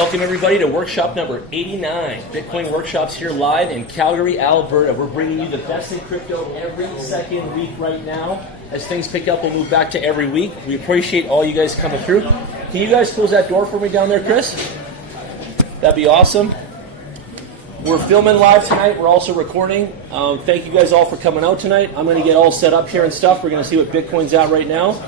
Welcome everybody to workshop number 89. Bitcoin Workshops here live in Calgary, Alberta. We're bringing you the best in crypto every second week right now. As things pick up, we'll move back to every week. We appreciate all you guys coming through. Can you guys close that door for me down there, Chris? That'd be awesome. We're filming live tonight. We're also recording. Thank you guys all for coming out tonight. I'm going to get all set up here and stuff. We're going to see what Bitcoin's at right now.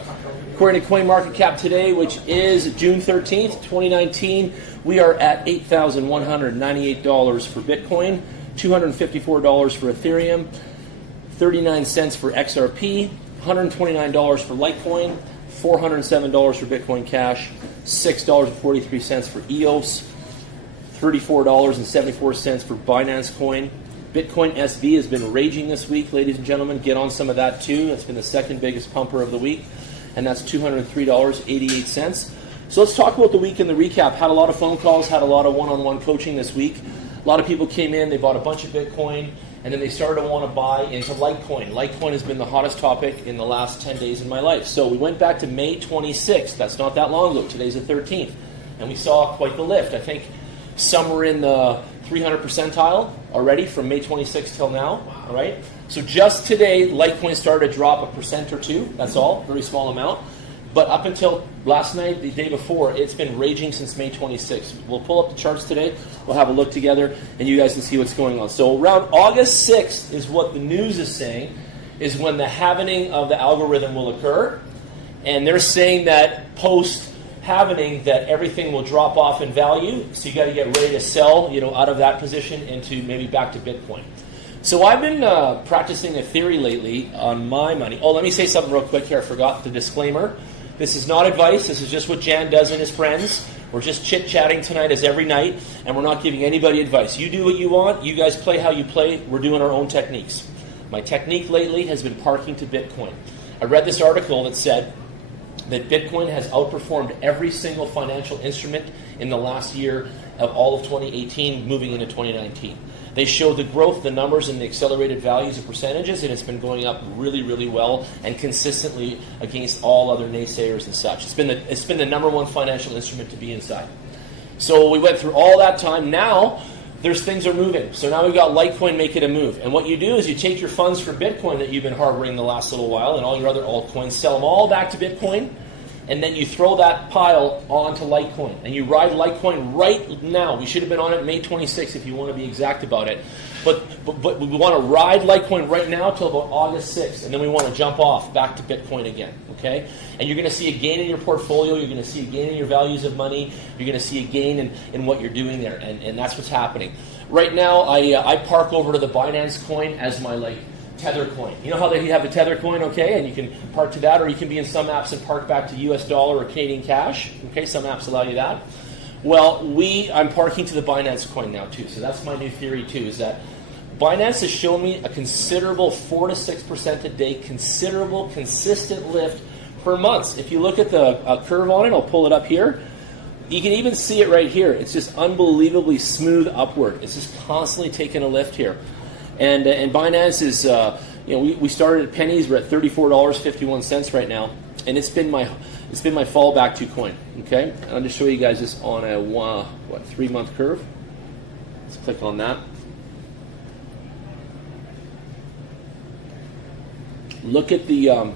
According to CoinMarketCap today, which is June 13th, 2019, we are at $8,198 for Bitcoin, $254 for Ethereum, 39 cents for XRP, $129 for Litecoin, $407 for Bitcoin Cash, $6.43 for EOS, $34.74 for Binance Coin. Bitcoin SV has been raging this week, ladies and gentlemen. Get on some of that too. That's been the second biggest pumper of the week, and that's $203.88. So let's talk about the week in the recap. Had a lot of phone calls, had a lot of one-on-one coaching this week. A lot of people came in, they bought a bunch of Bitcoin, and then they started to want to buy into Litecoin. Litecoin has been the hottest topic in the last 10 days in my life. So we went back to May 26th. That's not that long ago. Today's the 13th. And we saw quite the lift. I think some were in the 300 percentile already from May 26th till now. All right. So just today, Litecoin started to drop 1% or 2%. That's all. Very small amount. But up until last night, the day before, it's been raging since May 26th. We'll pull up the charts today. We'll have a look together, and you guys can see what's going on. So around August 6th is what the news is saying, is when the halvening of the algorithm will occur. And they're saying that post-halvening that everything will drop off in value. So you got to get ready to sell, out of that position into maybe back to Bitcoin. So I've been practicing a theory lately on my money. Oh, let me say something real quick here. I forgot the disclaimer. This is not advice. This is just what Jan does and his friends. We're just chit-chatting tonight as every night, and we're not giving anybody advice. You do what you want. You guys play how you play. We're doing our own techniques. My technique lately has been parking to Bitcoin. I read this article that said that Bitcoin has outperformed every single financial instrument in the last year of all of 2018 moving into 2019. They show the growth, the numbers, and the accelerated values and percentages, and it's been going up really, really well and consistently against all other naysayers and such. It's been the number one financial instrument to be inside. So we went through all that time. Now, things are moving. So now we've got Litecoin making a move. And what you do is you take your funds from Bitcoin that you've been harboring the last little while and all your other altcoins, sell them all back to Bitcoin, and then you throw that pile onto Litecoin. And you ride Litecoin right now. We should have been on it May 26th if you want to be exact about it. But we want to ride Litecoin right now till about August 6th. And then we want to jump off back to Bitcoin again. Okay? And you're going to see a gain in your portfolio. You're going to see a gain in your values of money. You're going to see a gain in what you're doing there. And that's what's happening. Right now, I park over to the Binance coin as my Tether coin. You know how you have the Tether coin, okay? And you can park to that, or you can be in some apps and park back to US dollar or Canadian cash. Okay, some apps allow you that. Well, I'm parking to the Binance coin now too. So that's my new theory too, is that Binance has shown me a considerable 4 to 6% a day, considerable, consistent lift for months. If you look at the curve on it, I'll pull it up here. You can even see it right here. It's just unbelievably smooth upward. It's just constantly taking a lift here. And Binance is, we started at pennies. We're at $34.51 right now, and it's been my fallback to coin. Okay, and I'll just show you guys this on a 3-month curve. Let's click on that. Look at the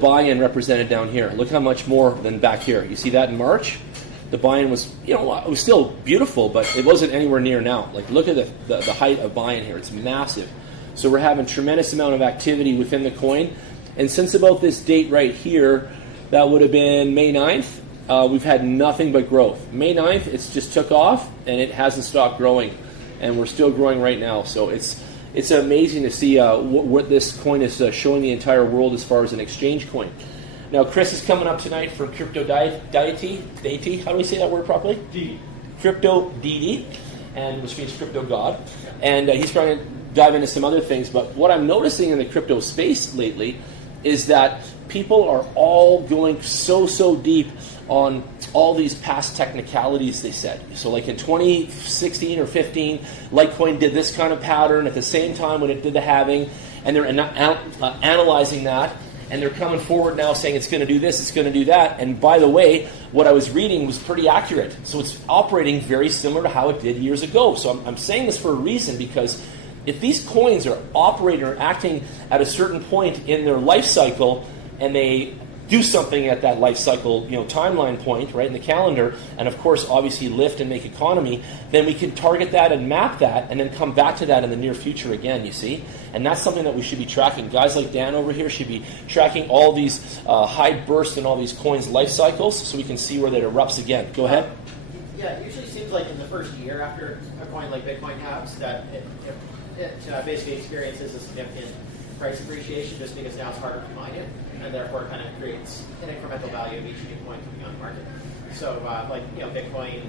buy-in represented down here. Look how much more than back here. You see that in March? The buy-in was, it was still beautiful, but it wasn't anywhere near now. Look at the height of buy-in here. It's massive. So we're having tremendous amount of activity within the coin. And since about this date right here, that would have been May 9th, we've had nothing but growth. May 9th, it's just took off, and it hasn't stopped growing. And we're still growing right now. So it's amazing to see what this coin is showing the entire world as far as an exchange coin. Now, Chris is coming up tonight for Crypto Deity. How do we say that word properly? Crypto Deity, which means crypto god. And he's probably going to dive into some other things. But what I'm noticing in the crypto space lately is that people are all going so deep on all these past technicalities, they said. So like in 2016 or 15, Litecoin did this kind of pattern at the same time when it did the halving, and they're analyzing that. and they're coming forward now saying it's going to do this, it's going to do that. And by the way, what I was reading was pretty accurate. So it's operating very similar to how it did years ago. So I'm saying this for a reason, because if these coins are operating or acting at a certain point in their life cycle, and they do something at that life cycle, timeline point, right, in the calendar, and of course, obviously lift and make economy, then we can target that and map that and then come back to that in the near future again, you see? And that's something that we should be tracking. Guys like Dan over here should be tracking all these high bursts and all these coins' life cycles so we can see where that erupts again. Go ahead. Yeah, it usually seems like in the first year after a coin like Bitcoin halves that it basically experiences a significant price appreciation just because now it's harder to mine it, and therefore it kind of creates an incremental value of each new coin coming on the market. So, Bitcoin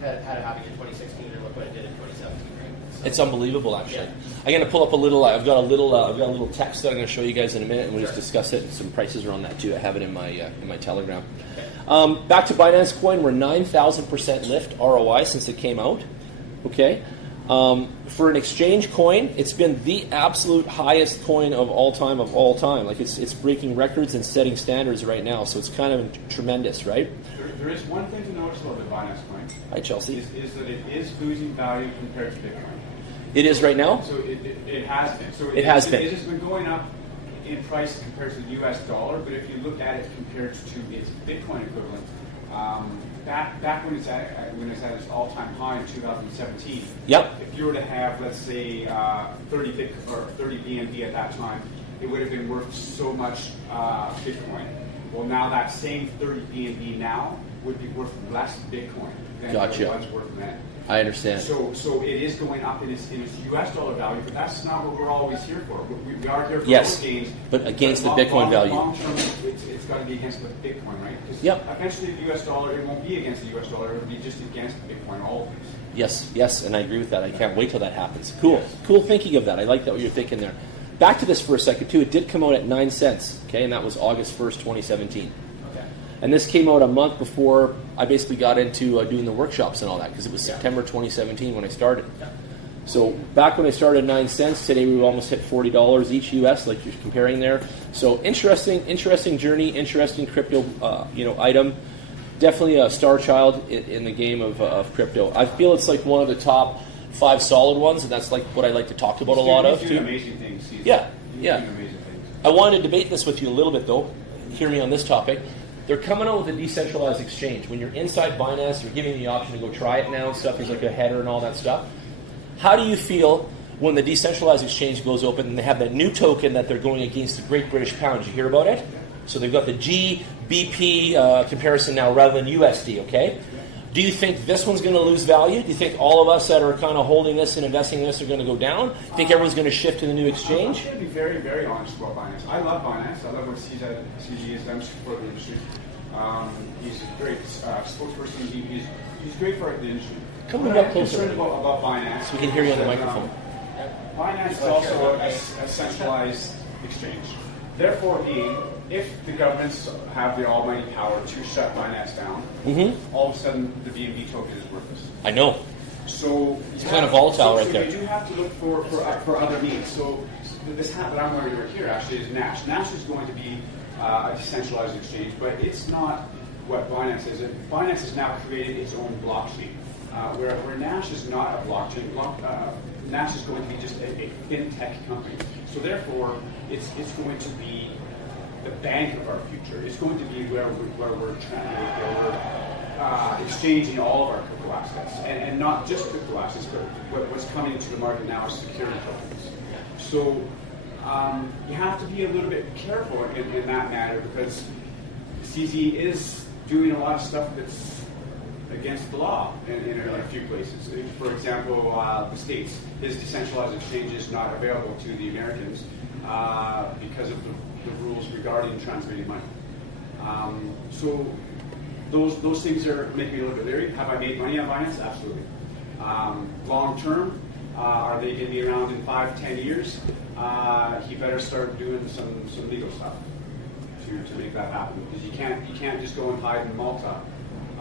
had it happening in 2016, and look what it did in 2017. Right? So, it's unbelievable, actually. Yeah. I'm going to pull up a little. I've got a little text that I'm going to show you guys in a minute, and we'll just discuss it. Some prices are on that too. I have it in my Telegram. Okay. Back to Binance Coin, we're 9,000% lift ROI since it came out. Okay. For an exchange coin, it's been the absolute highest coin of all time. Like it's breaking records and setting standards right now. So it's kind of tremendous, right? There is one thing to notice about the Binance Coin. Hi, Chelsea. Is that it is losing value compared to Bitcoin. It is right now? So it has been. So it has been. It has been going up in price compared to the US dollar, but if you look at it compared to its Bitcoin equivalent, back when it's at its all-time high in 2017. Yep. If you were to have, let's say, 30 BNB at that time, it would have been worth so much Bitcoin. Well, now that same 30 BNB now would be worth less Bitcoin than Gotcha. it was worth then. I understand. So it is going up in its US dollar value, but that's not what we're always here for. We are here for yes, those gains, but against the Bitcoin value. Long term, it's got to be against the Bitcoin, right? Because eventually the US dollar, it won't be against the US dollar, it'll be just against Bitcoin always. Yes, and I agree with that. I can't wait till that happens. Cool. Yes. Cool thinking of that. I like that what you're thinking there. Back to this for a second too. It did come out at 9 cents, okay, and that was August 1st, 2017. And this came out a month before I basically got into doing the workshops and all that, because it was September 2017 when I started. So back when I started 9 cents, today we almost hit $40 each US, like you're comparing there. So interesting journey, interesting crypto item. Definitely a star child in the game of crypto. I feel it's like one of the top 5 solid ones, and that's like what I like to talk about a lot of too. Amazing things. Yeah. Amazing things. I wanted to debate this with you a little bit though. Hear me on this topic. They're coming out with a decentralized exchange. When you're inside Binance, you're giving the option to go try it now and stuff. There's like a header and all that stuff. How do you feel when the decentralized exchange goes open and they have that new token that they're going against the Great British Pound? Did you hear about it? So they've got the GBP comparison now rather than USD, okay? Do you think this one's going to lose value? Do you think all of us that are kind of holding this and investing in this are going to go down? Do you think everyone's going to shift to the new exchange? I'm going to be very, very honest about Binance. I love Binance. I love what CZ has done for the industry. He's a great spokesperson. He's great for the industry. Come up closer. I'm concerned about Binance. So we can hear you on the microphone. Binance is also a centralized exchange. Therefore, if the governments have the almighty power to shut Binance down, all of a sudden the BNB token is worthless. I know. So it's kind of volatile right there. So you do have to look for other means. So this hat that I'm wearing right here actually is Nash. Nash is going to be a decentralized exchange, but it's not what Binance is. Binance has now created its own blockchain, where Nash is not a blockchain. Nash is going to be just a fintech company. So therefore, it's going to be the bank of our future. It's going to be where we're exchanging all of our crypto assets, and not just crypto assets, but what's coming into the market now is security tokens. So you have to be a little bit careful in that matter, because CZ is doing a lot of stuff that's against the law in a few places. For example, the States, his decentralized exchange is not available to the Americans because of the rules regarding transmitting money. So those things are making me a little bit leery. Have I made money on Binance? Absolutely. Long term, are they going to be around in 5-10 years? He better start doing some legal stuff to make that happen, because you can't just go and hide in Malta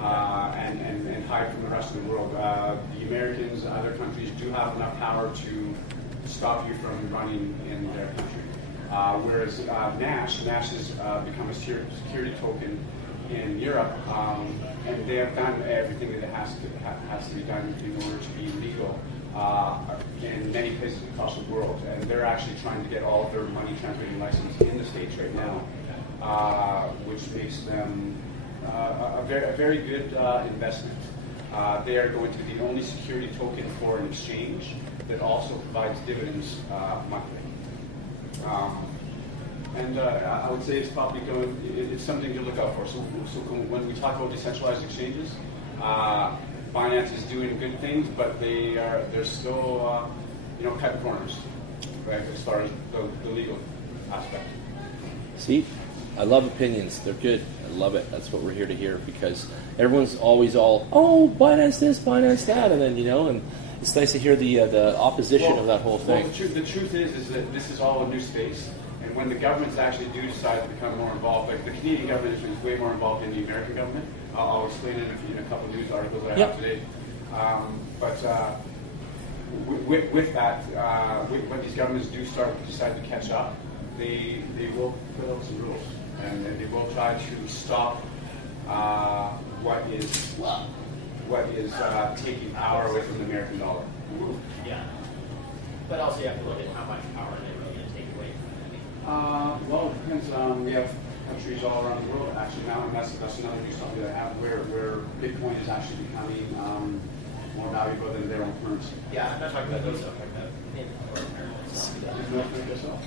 and hide from the rest of the world. The Americans, other countries do have enough power to stop you from running in their country. Whereas Nash has become a security token in Europe, and they have done everything that has to be done in order to be legal in many places across the world. And they're actually trying to get all of their money transmitting license in the States right now, which makes them a very good investment. They are going to be the only security token for an exchange that also provides dividends monthly. And I would say it's probably it's something to look out for. So when we talk about decentralized exchanges, Binance is doing good things, but they're still cutting corners, right, as far as the legal aspect. See, I love opinions. They're good. I love it. That's what we're here to hear, because everyone's always Binance this, Binance that, and then and it's nice to hear the opposition of that whole thing. Well, the truth is that this is all a new space. And when the governments actually do decide to become more involved, like the Canadian government is way more involved than the American government. I'll explain it in a couple of news articles that I have today. With that, when these governments do decide to catch up, they will put out some rules, and they will try to stop what is taking power away from the American dollar. Yeah. But also you have to look at how much power they're really going to take away from it. Well, it depends. We have countries all around the world actually now, and that's another news topic that I have, where Bitcoin is actually becoming more valuable than their own currency. Yeah, I'm not talking about those stuff, like that.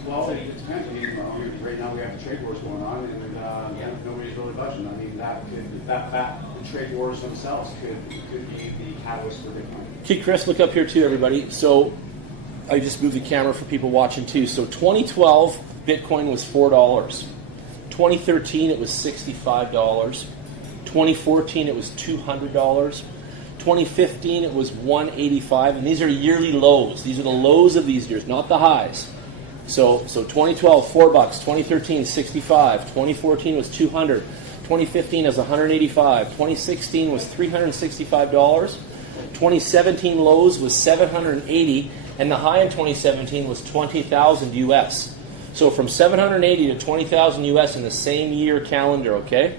Well, it depends. I mean, right now we have the trade wars going on, and nobody's really budging. I mean, the trade wars themselves could be the catalyst for Bitcoin. Okay, Chris, look up here too, everybody. So I just moved the camera for people watching too. So 2012, Bitcoin was $4. 2013, it was $65. 2014, it was $200. 2015, it was $185, and these are yearly lows. These are the lows of these years, not the highs. So 2012, $4. 2013, $65. 2014 was $200. 2015 was $185. 2016 was $365. 2017 lows was $780, and the high in 2017 was $20,000 US. So from $780 to $20,000 US in the same year calendar, okay?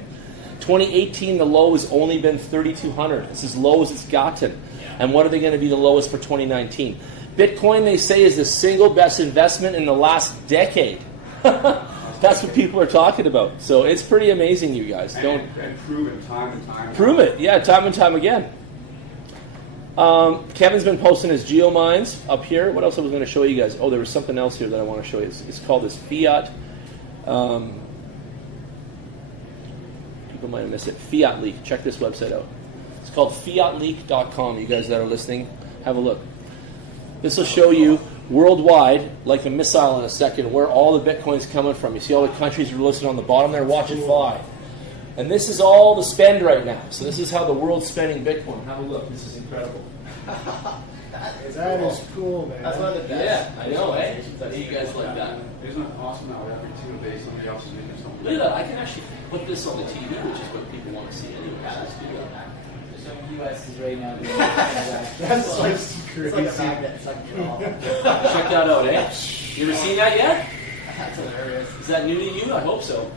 2018, the low has only been $3,200. It's as low as it's gotten. And what are they going to be the lowest for 2019? Bitcoin, they say, is the single best investment in the last decade. That's what people are talking about. So it's pretty amazing, you guys. And prove it time and time. Prove it, yeah, time and time again. Kevin's been posting his geomines up here. What else I was going to show you guys? Oh, there was something else here that I want to show you. It's called this Fiat. People might have missed it. Fiat Leak. Check this website out. It's called fiatleak.com. You guys that are listening, have a look. This will show you worldwide, like a missile in a second, where all the Bitcoin's coming from. You see all the countries are listed on the bottom there. Watch it fly. And this is all the spend right now. So this is how the world's spending Bitcoin. Have a look. This is incredible. That is cool, man. That's one of the best. Yeah, I know, eh? You guys like that? Isn't it awesome that every 2 days somebody else is making something? Look at that. I can actually put this on the TV, which is what people want to see anyway. Let's do that. So the U.S. is right now doing that. That's like It's like a magnet. It's like Check that out, eh? You ever seen that yet? That's hilarious. Is that new to you? I hope so.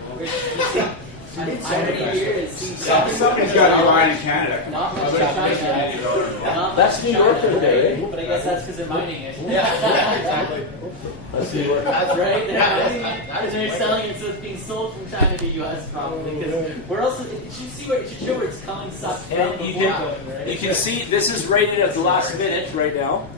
It's already here. It's Somebody's got to be buying in Canada. not much China. That's New York today, eh? But I guess that's because they're mining it. Yeah, exactly. That's New York. That's right. That is They're selling it, so it's being sold from China to U.S. probably. Because where else? It should see where it should show where it's coming stuff from. And you can see this is rated at the last minute right now.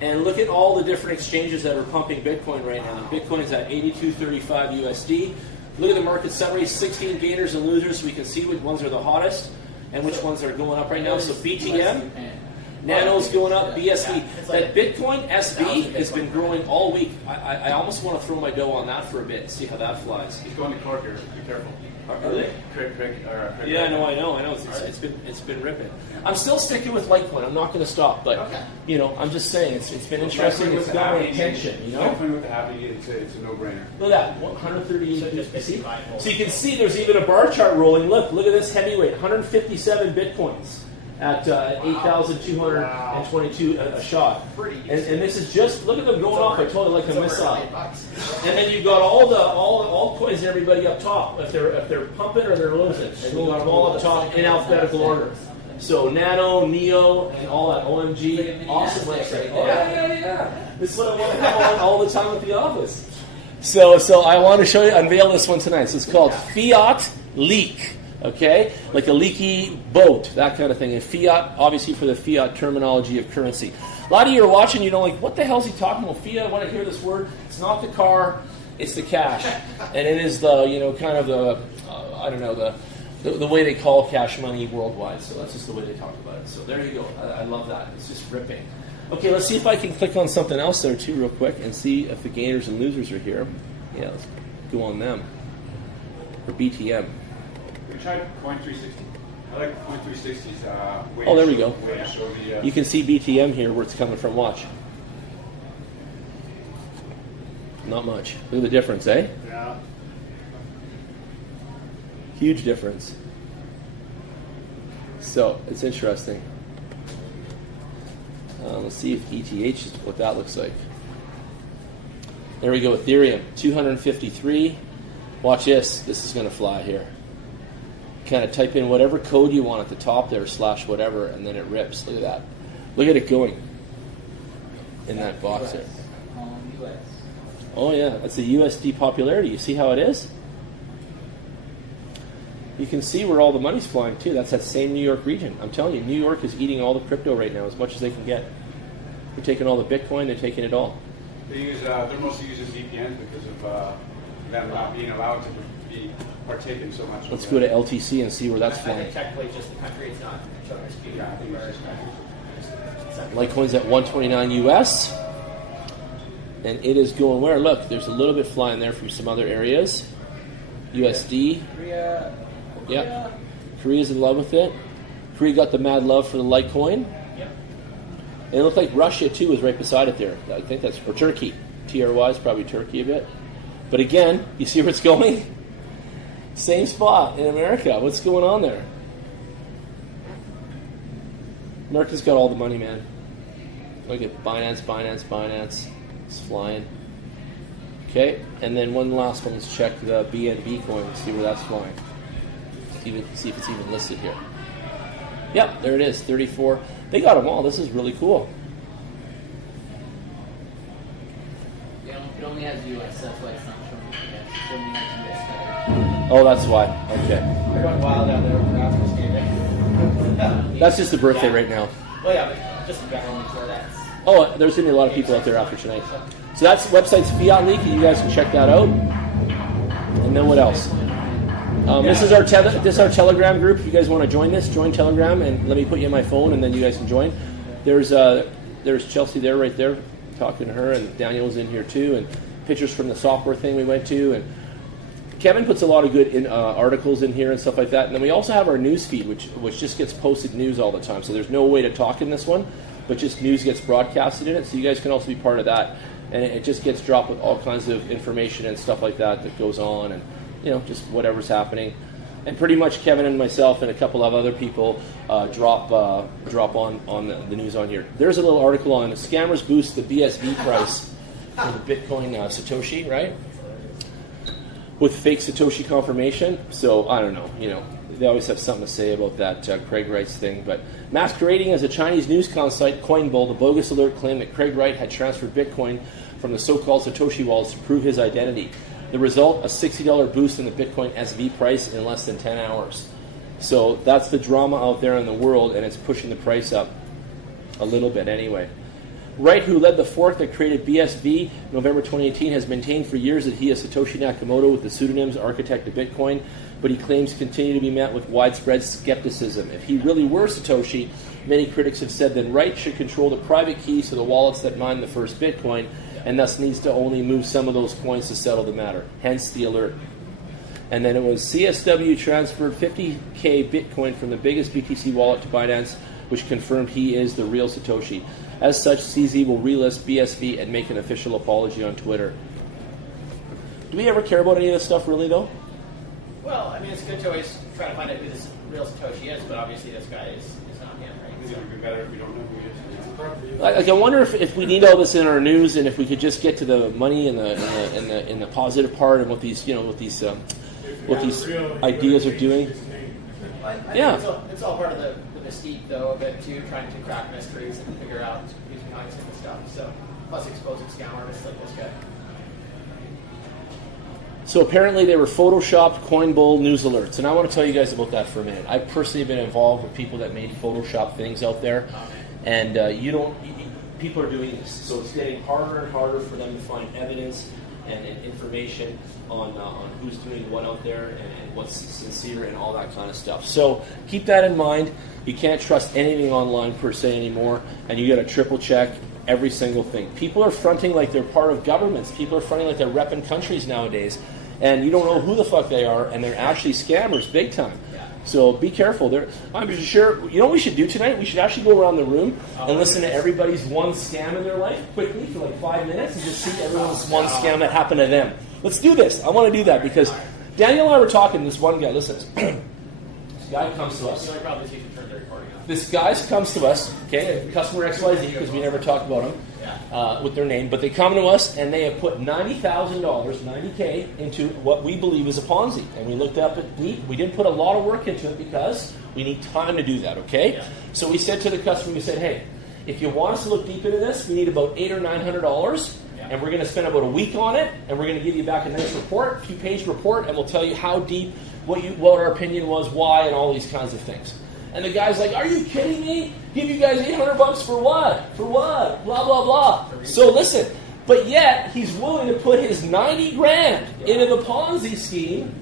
And look at all the different exchanges that are pumping Bitcoin right now. Bitcoin is at 82.35 USD. Look at the market summary, 16 gainers and losers, so we can see which ones are the hottest and which ones are going up right now. So BTM, Nano's going up, BSV. That Bitcoin SV has been growing all week. I almost want to throw my dough on that for a bit and see how that flies. He's going to Cork here. Be careful. Are they? Craig. Yeah, I know. It's been ripping. I'm still sticking with Litecoin. I'm not going to stop, but I'm just saying it's been interesting. It's got my attention. Litecoin with the happening, it's a no-brainer. Look at that, 138. So just basically buy gold. So you can see there's even a bar chart rolling. Look at this heavyweight, 157 Bitcoins. at 8,222 a shot. Pretty And this is just, look at them going off. I totally like a It's missile. over $1,000,000. And then you've got all coins and everybody up top. If they're pumping or they're losing, and you've got them all up top in alphabetical order. So Nano, Neo, and all that. OMG, awesome website. Oh, yeah. This is what I want to have on all the time at the office. So I want to show you, unveil this one tonight. So it's called Fiat Leak. Okay, like a leaky boat, that kind of thing. And fiat, obviously, for the fiat terminology of currency. A lot of you are watching, you know, like, what the hell is he talking about? Fiat, when I hear this word, it's not the car, it's the cash. And it is the, you know, kind of the, I don't know, the way they call cash money worldwide. So that's just the way they talk about it. So there you go. I love that. It's just ripping. Okay, let's see if I can click on something else there, too, real quick, and see if the gainers and losers are here. Yeah, let's go on them. For BTM. We tried Coin360. I like Coin360's way. Oh, there we go. Way to show the, You can see BTM here where it's coming from. Watch. Not much. Look at the difference, eh? Yeah. Huge difference. So it's interesting. Let's see if ETH is what that looks like. There we go. Ethereum 253. Watch this. This is going to fly here. Kind of type in whatever code you want at the top there, / whatever, and then it rips. Look at that. Look at it going in that box there. US. Oh yeah, that's the USD popularity. You see how it is? You can see where all the money's flying too. That's that same New York region. I'm telling you, New York is eating all the crypto right now as much as they can get. They're taking all the Bitcoin. They're taking it all. they're mostly using VPNs because of them not being allowed to be partaking so much. Let's go to LTC and see where that's I flying. think technically it's just the country. It's not showing us speed. Yeah, I think it's just Litecoin's at 129 US. And it is going where? Look, there's a little bit flying there from some other areas. USD. Korea. Yep. Korea's in love with it. Korea got the mad love for the Litecoin. Yep. And it looked like Russia, too, was right beside it there. I think that's, or Turkey. TRY is probably Turkey a bit. But again, you see where it's going? Same spot in America. What's going on there? America's got all the money, man. Look at Binance. It's flying. Okay, and then one last one. Let's check the BNB coin and see where that's flying. See if it's even listed here. Yep, there it is, 34. They got them all. This is really cool. It only has US, that's why it's not showing yet. It only has US coverage. Oh, that's why. Okay. They're going wild out there with the Raptors game. That's just the birthday right now. Well, yeah, but just in general before that. Oh, there's going to be a lot of people out there after tonight. So that's website's Fiat Leak, and you guys can check that out. And then what else? This is our Telegram group. If you guys want to join this, join Telegram, and let me put you on my phone, and then you guys can join. There's Chelsea there, right there, talking to her, and Daniel's in here too, and pictures from the software thing we went to, and Kevin puts a lot of good articles in here and stuff like that. And then we also have our news feed, which just gets posted news all the time. So there's no way to talk in this one, but just news gets broadcasted in it. So you guys can also be part of that. And it just gets dropped with all kinds of information and stuff like that goes on, and just whatever's happening. And pretty much Kevin and myself and a couple of other people drop on the news on here. There's a little article on scammers boost the BSV price for the Bitcoin Satoshi, right? With fake Satoshi confirmation. So I don't know, they always have something to say about that Craig Wright's thing. But masquerading as a Chinese news con site, Coinbull, the bogus alert claimed that Craig Wright had transferred Bitcoin from the so-called Satoshi wallets to prove his identity. The result, a $60 boost in the Bitcoin SV price in less than 10 hours. So that's the drama out there in the world, and it's pushing the price up a little bit anyway. Wright, who led the fork that created BSV November 2018, has maintained for years that he is Satoshi Nakamoto with the pseudonyms architect of Bitcoin, but he claims continue to be met with widespread skepticism. If he really were Satoshi, many critics have said then Wright should control the private keys to the wallets that mine the first Bitcoin, and thus needs to only move some of those coins to settle the matter. Hence the alert. And then it was CSW transferred 50K Bitcoin from the biggest BTC wallet to Binance, which confirmed he is the real Satoshi. As such, CZ will relist BSV and make an official apology on Twitter. Do we ever care about any of this stuff really, though? Well, I mean, it's good to always try to find out who this real Satoshi is, but obviously this guy is not him, right? It's going to be better if we don't know who it is. Like, I wonder if we need all this in our news, and if we could just get to the money and the positive part, and what these ideas are doing. I think Yeah. it's all part of the mystique, though, of it too, trying to crack mysteries and figure out who's behind some of the stuff. So, plus exposing scam artists like this guy. So apparently they were photoshopped CoinBull news alerts, and I want to tell you guys about that for a minute. I've personally been involved with people that made Photoshop things out there, and people are doing this, so it's getting harder and harder for them to find evidence and information on who's doing what out there and what's sincere and all that kind of stuff. So keep that in mind. You can't trust anything online per se anymore, and you got to triple check every single thing. People are fronting like they're part of governments. People are fronting like they're repping countries nowadays, and you don't know who the fuck they are, and they're actually scammers big time. So be careful. I'm sure, you know what we should do tonight? We should actually go around the room and listen to everybody's one scam in their life quickly for like 5 minutes and just see everyone's one scam that happened to them. Let's do this. I want to do that because Daniel and I were talking to this one guy. Listen, this guy comes to us. This guy comes to us, okay, customer XYZ, because we never talked about them with their name, but they come to us and they have put $90,000, $90K, into what we believe is a Ponzi. And we looked up we didn't put a lot of work into it because we need time to do that, okay? Yeah. So we said to the customer, we said, hey, if you want us to look deep into this, we need about $800 or $900, and we're going to spend about a week on it, and we're going to give you back a nice report, a few-page report, and we'll tell you how deep, what our opinion was, why, and all these kinds of things. And the guy's like, are you kidding me? Give you guys $800 for what? For what? Blah, blah, blah. So listen, but yet he's willing to put his 90 grand into the Ponzi scheme,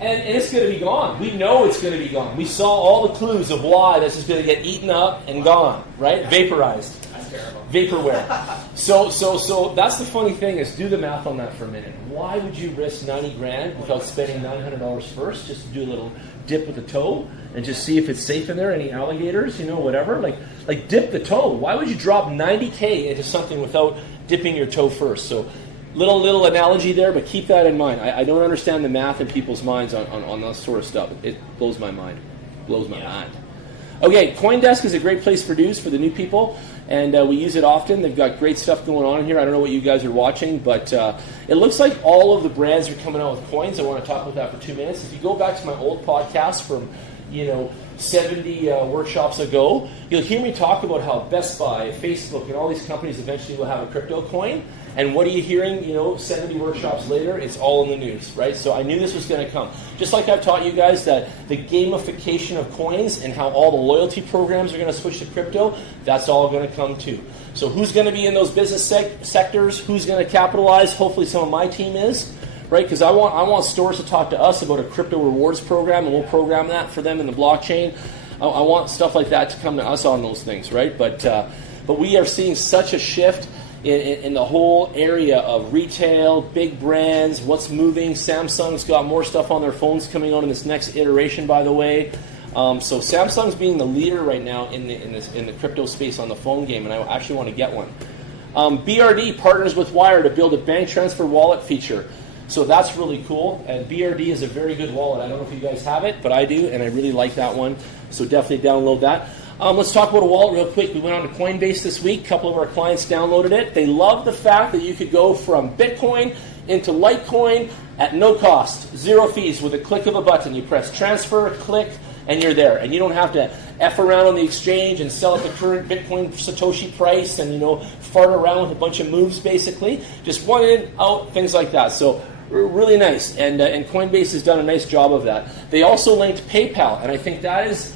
and it's going to be gone. We know it's going to be gone. We saw all the clues of why this is going to get eaten up and gone, right? Vaporized. That's terrible. Vaporware. So that's the funny thing is, do the math on that for a minute. Why would you risk 90 grand without spending $900 first, just to do a little dip with the toe and just see if it's safe in there, any alligators, whatever? Like dip the toe. Why would you drop 90K into something without dipping your toe first? So little analogy there, but keep that in mind. I don't understand the math in people's minds on that sort of stuff. It blows my mind. Blows my mind. Okay, CoinDesk is a great place for news for the new people, and we use it often. They've got great stuff going on in here. I don't know what you guys are watching, but it looks like all of the brands are coming out with coins. I want to talk about that for 2 minutes. If you go back to my old podcast from 70 workshops ago, you'll hear me talk about how Best Buy, Facebook, and all these companies eventually will have a crypto coin. And what are you hearing, 70 workshops later? It's all in the news, right? So I knew this was going to come. Just like I've taught you guys that the gamification of coins and how all the loyalty programs are going to switch to crypto, that's all going to come too. So who's going to be in those business sectors? Who's going to capitalize? Hopefully some of my team is, right? Because I want stores to talk to us about a crypto rewards program, and we'll program that for them in the blockchain. I want stuff like that to come to us on those things, right? But we are seeing such a shift in the whole area of retail, big brands, what's moving. Samsung's got more stuff on their phones coming on in this next iteration, by the way. So Samsung's being the leader right now in the crypto space on the phone game, and I actually want to get one. BRD partners with Wire to build a bank transfer wallet feature. So that's really cool, and BRD is a very good wallet. I don't know if you guys have it, but I do, and I really like that one. So definitely download that. Let's talk about a wallet real quick. We went on to Coinbase this week. A couple of our clients downloaded it. They love the fact that you could go from Bitcoin into Litecoin at no cost, 0 fees, with a click of a button. You press transfer, click, and you're there. And you don't have to F around on the exchange and sell at the current Bitcoin Satoshi price and, fart around with a bunch of moves, basically. Just one in, out, things like that. So really nice. And Coinbase has done a nice job of that. They also linked PayPal, and I think that is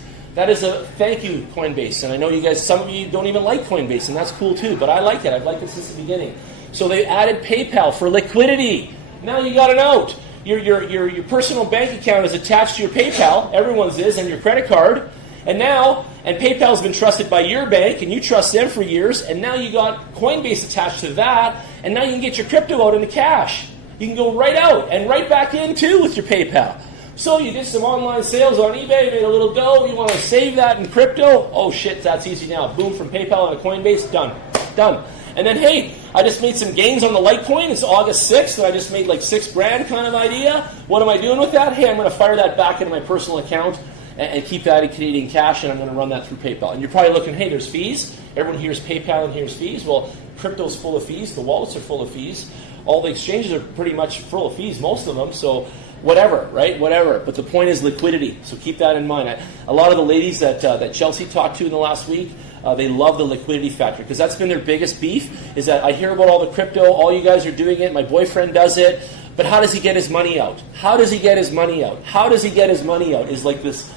a thank you, Coinbase. And I know you guys, some of you don't even like Coinbase, and that's cool too, but I like it. I've liked it since the beginning. So they added PayPal for liquidity. Now you got an out. Your personal bank account is attached to your PayPal, everyone's is, and your credit card. And PayPal's been trusted by your bank, and you trust them for years, and now you got Coinbase attached to that, and now you can get your crypto out into cash. You can go right out and right back in too with your PayPal. So you did some online sales on eBay, made a little dough, you want to save that in crypto? Oh shit, that's easy now. Boom, from PayPal and Coinbase, done. And then, hey, I just made some gains on the Litecoin. It's August 6th, and I just made like $6,000 kind of idea. What am I doing with that? Hey, I'm going to fire that back into my personal account and keep that in Canadian cash, and I'm going to run that through PayPal. And you're probably looking, hey, there's fees. Everyone hears PayPal and hears fees. Well, crypto's full of fees. The wallets are full of fees. All the exchanges are pretty much full of fees, most of them. So whatever, right? Whatever. But the point is liquidity. So keep that in mind. A lot of the ladies that Chelsea talked to in the last week, they love the liquidity factor because that's been their biggest beef is that I hear about all the crypto, all you guys are doing it, my boyfriend does it, but how does he get his money out? How does he get his money out? How does he get his money out is like this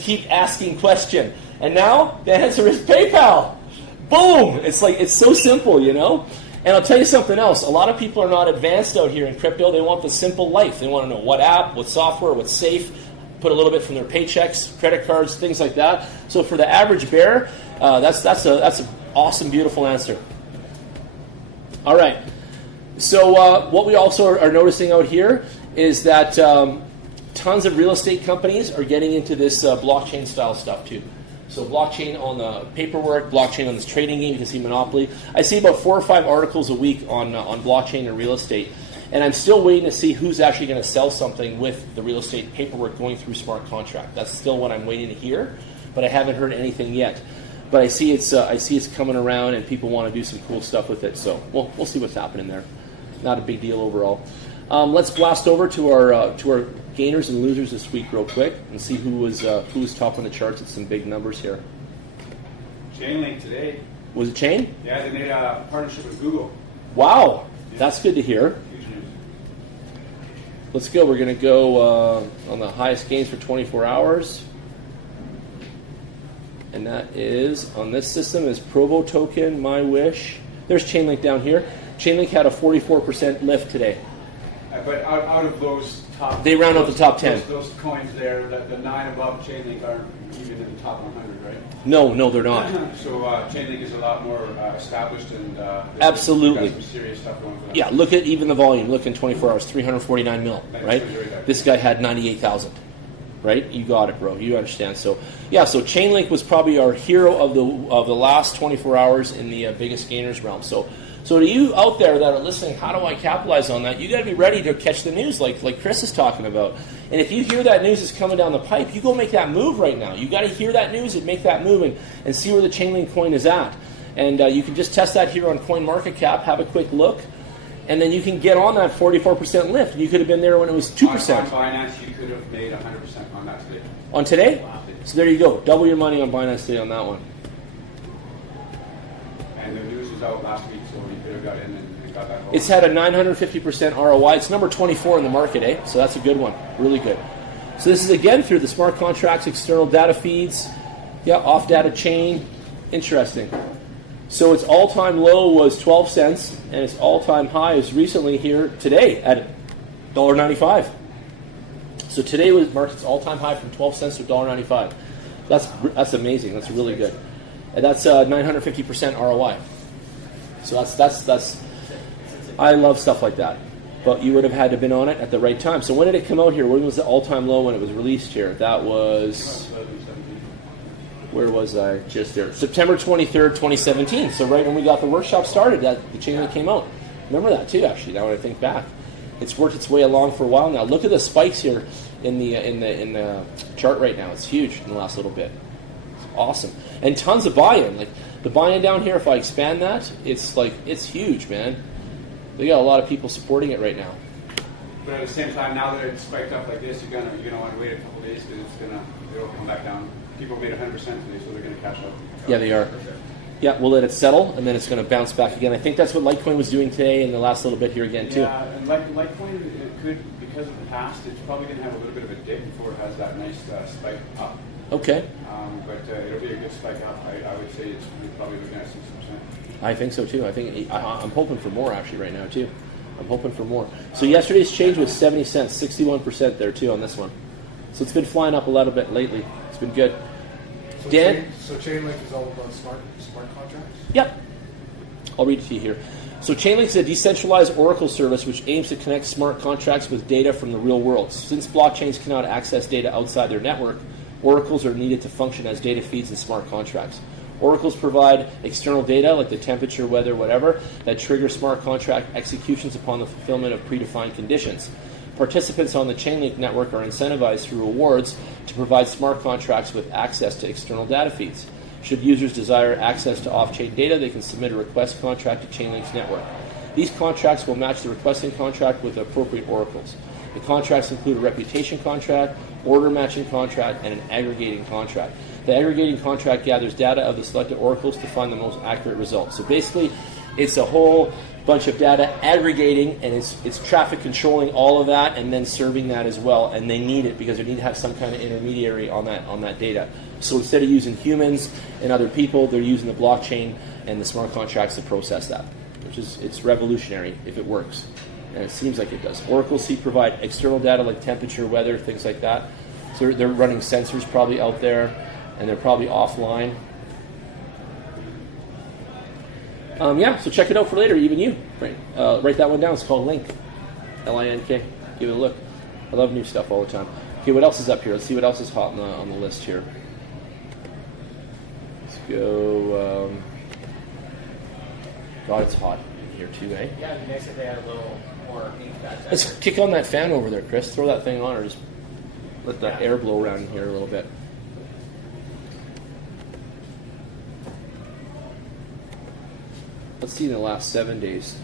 keep asking question. And now the answer is PayPal. Boom! It's like, it's so simple, you know? And I'll tell you something else. A lot of people are not advanced out here in crypto. They want the simple life. They want to know what app, what software, what's safe, put a little bit from their paychecks, credit cards, things like that. So for the average bear, that's an awesome, beautiful answer. All right. So what we also are noticing out here is that tons of real estate companies are getting into this blockchain style stuff too. So blockchain on the paperwork, blockchain on this trading game. You can see Monopoly. I see about 4 or 5 articles a week on blockchain and real estate. And I'm still waiting to see who's actually going to sell something with the real estate paperwork going through smart contract. That's still what I'm waiting to hear, but I haven't heard anything yet. But I see it's coming around, and people want to do some cool stuff with it. So we'll see what's happening there. Not a big deal overall. Let's blast over to our gainers and losers this week real quick and see who was top on the charts at some big numbers here. Chainlink today. Was it Chain? Yeah, they made a partnership with Google. Wow, that's good to hear. Huge news. Let's go. We're going to go on the highest gains for 24 hours. And that is, on this system, is Provo Token, My Wish. There's Chainlink down here. Chainlink had a 44% lift today. But out of those top... They round out the top 10. Those coins there, the 9 above Chainlink aren't even in the top 100, right? No, they're not. So Chainlink is a lot more established and... Absolutely. Got some serious stuff going for them. Yeah, look at even the volume. Look in 24 hours, 349 mil, right? This guy had 98,000. Right? You got it, bro. You understand. So, yeah, so Chainlink was probably our hero of the last 24 hours in the biggest gainers realm. So to you out there that are listening, how do I capitalize on that? You got to be ready to catch the news like Chris is talking about. And if you hear that news is coming down the pipe, you go make that move right now. You got to hear that news and make that move and see where the Chainlink coin is at. And you can just test that here on CoinMarketCap, have a quick look. And then you can get on that 44% lift. You could have been there when it was 2%. On Binance, you could have made 100% on that today. On today? Wow. So there you go. Double your money on Binance today on that one. And the news was out last week, so you could have got in and got that home. It's had a 950% ROI. It's number 24 in the market, eh? So that's a good one. Really good. So this is, again, through the smart contracts, external data feeds. Yeah, off-data chain. Interesting. So its all-time low was 12 cents, and its all-time high is recently here today at $1.95. So today was marked its all-time high from 12 cents to $1.95. That's amazing. That's really good. And that's 950% ROI. So that's I love stuff like that. But you would have had to have been on it at the right time. So when did it come out here? When was the all-time low when it was released here? That was... Where was I? Just there. September 23rd, 2017. So right when we got the workshop started, the Chainlink came out. Remember that too, actually, now when I think back. It's worked its way along for a while now. Look at the spikes here in the chart right now. It's huge in the last little bit. It's awesome. And tons of buy-in. Like the buy-in down here, if I expand that, it's huge, man. We got a lot of people supporting it right now. But at the same time, now that it's spiked up like this, you're gonna want to wait a couple days because it'll come back down. People made 100% today, so they're going to cash out. Yeah, they are. Yeah, we'll let it settle, and then it's going to bounce back again. I think that's what Litecoin was doing today in the last little bit here again, too. Yeah, and Litecoin, it could, because of the past, it's probably going to have a little bit of a dip before it has that nice spike up. Okay. But it'll be a good spike up. I would say we're probably looking at 60%. I think so, too. I'm hoping for more, actually, right now, too. I'm hoping for more. So yesterday's change was 70 cents, 61% there, too, on this one. So it's been flying up a little bit lately. It's been good. So Dan? Chainlink is all about smart contracts? Yep. I'll read it to you here. So Chainlink is a decentralized Oracle service which aims to connect smart contracts with data from the real world. Since blockchains cannot access data outside their network, oracles are needed to function as data feeds in smart contracts. Oracles provide external data like the temperature, weather, whatever, that trigger smart contract executions upon the fulfillment of predefined conditions. Participants on the Chainlink network are incentivized through rewards to provide smart contracts with access to external data feeds. Should users desire access to off-chain data, they can submit a request contract to Chainlink's network. These contracts will match the requesting contract with the appropriate oracles. The contracts include a reputation contract, order matching contract, and an aggregating contract. The aggregating contract gathers data of the selected oracles to find the most accurate results. So basically, it's a whole bunch of data aggregating, and it's traffic controlling all of that and then serving that as well. And they need it because they need to have some kind of intermediary on that data. So instead of using humans and other people, they're using the blockchain and the smart contracts to process that, which is it's revolutionary if it works. And it seems like it does. Oracles provide external data like temperature, weather, things like that. So they're running sensors probably out there, and they're probably offline. So check it out for later, even you. Write that one down. It's called Link. L-I-N-K. Give it a look. I love new stuff all the time. Okay, what else is up here? Let's see what else is hot on the list here. Let's go. God, it's hot in here too, eh? Yeah, it'd be nice if they had a little more ink that time. Let's kick on that fan over there, Chris. Throw that thing on, or just let that air blow around in here a little bit. Let's see in the last 7 days.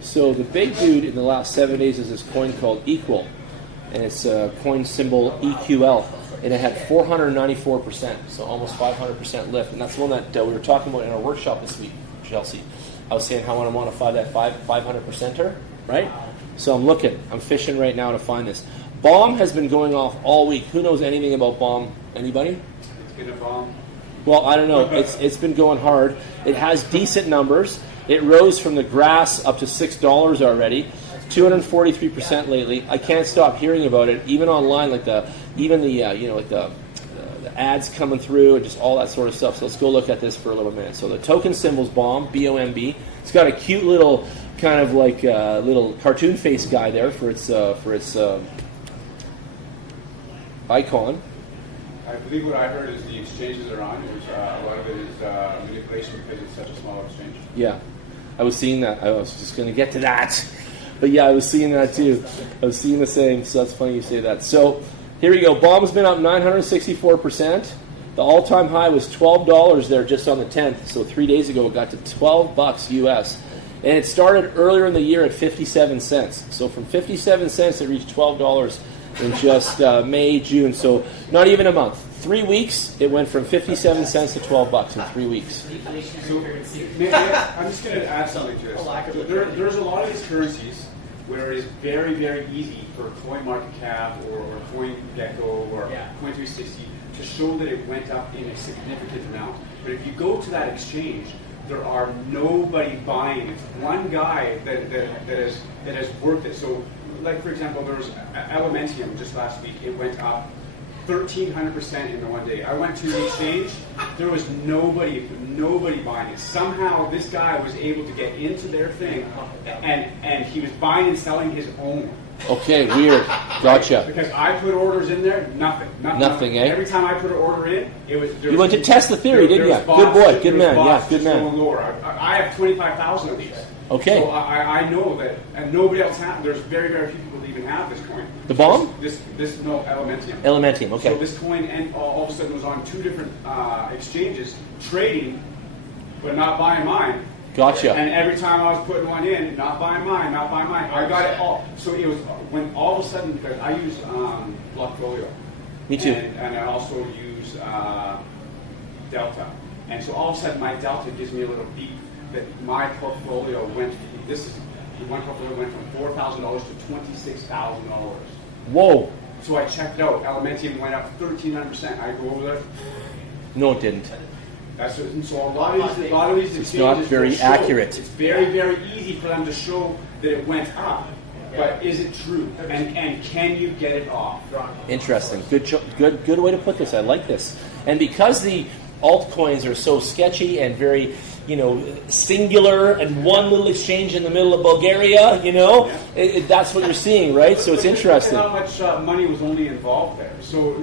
So the big dude in the last 7 days is this coin called Equal, and it's a coin symbol EQL, and it had 494%, so almost 500% lift, and that's the one that we were talking about in our workshop this week, Chelsea. I was saying how I want to find that 500%er, right? So I'm fishing right now to find this. Bomb has been going off all week. Who knows anything about Bomb? Anybody? It's been a bomb. Well, I don't know. It's been going hard. It has decent numbers. It rose from the grass up to $6 already, 243% lately. I can't stop hearing about it, even online, like the ads coming through and just all that sort of stuff. So let's go look at this for a little minute. So the token symbol's BOMB, B-O-M-B. It's got a cute little kind of like little cartoon face guy there for its icon. I believe what I heard is the exchanges are on. A lot of it is manipulation because it's such a small exchange. Yeah, I was seeing that. I was just going to get to that. But yeah, I was seeing that too. I was seeing the same, so that's funny you say that. So here we go. Bomb's been up 964%. The all-time high was $12 there just on the 10th. So 3 days ago it got to $12 US. And it started earlier in the year at 57 cents. So from 57 cents it reached $12 in just May, June. So not even a month. 3 weeks, it went from 57 cents to $12 in 3 weeks. So, I'm just going to add something to this. There's a lot of these currencies where it is very, very easy for CoinMarketCap or CoinGecko or Coin360 to show that it went up in a significant amount. But if you go to that exchange, there are nobody buying it. One guy that has worked it. So, like for example, there was Elementium just last week. It went up 1,300% in the 1 day. I went to the exchange. There was nobody buying it. Somehow this guy was able to get into their thing, and he was buying and selling his own. Okay, weird. Gotcha. Because I put orders in there, nothing. Eh? Every time I put an order in, it was. You went to test the theory, didn't you? Good boy, good man. Yeah, good man. Going lower. I have 25,000 of these. Okay. So I know that, and nobody else has. There's very, very few people that even have this coin. The bomb? This no Elementium. Elementium. Okay. So this coin, and all of a sudden was on two different exchanges trading, but not buying mine. Gotcha. And every time I was putting one in, not buying mine. I got it all. So it was when all of a sudden, because I use Blockfolio. Me too. And I also use Delta. And so all of a sudden, my Delta gives me a little beep that my portfolio went. One portfolio went from $4,000 to $26,000. Whoa. So I checked it out. Elementium went up 1,300%. I go over there. No, it didn't. So a lot of these exchanges, it's not very accurate. It's very, very easy for them to show that it went up, but is it true? And can you get it off? Interesting. Good way to put this. I like this. And because the altcoins are so sketchy and very, singular, and one little exchange in the middle of Bulgaria, that's what you're seeing, right? So it's interesting. How much money was only involved there? So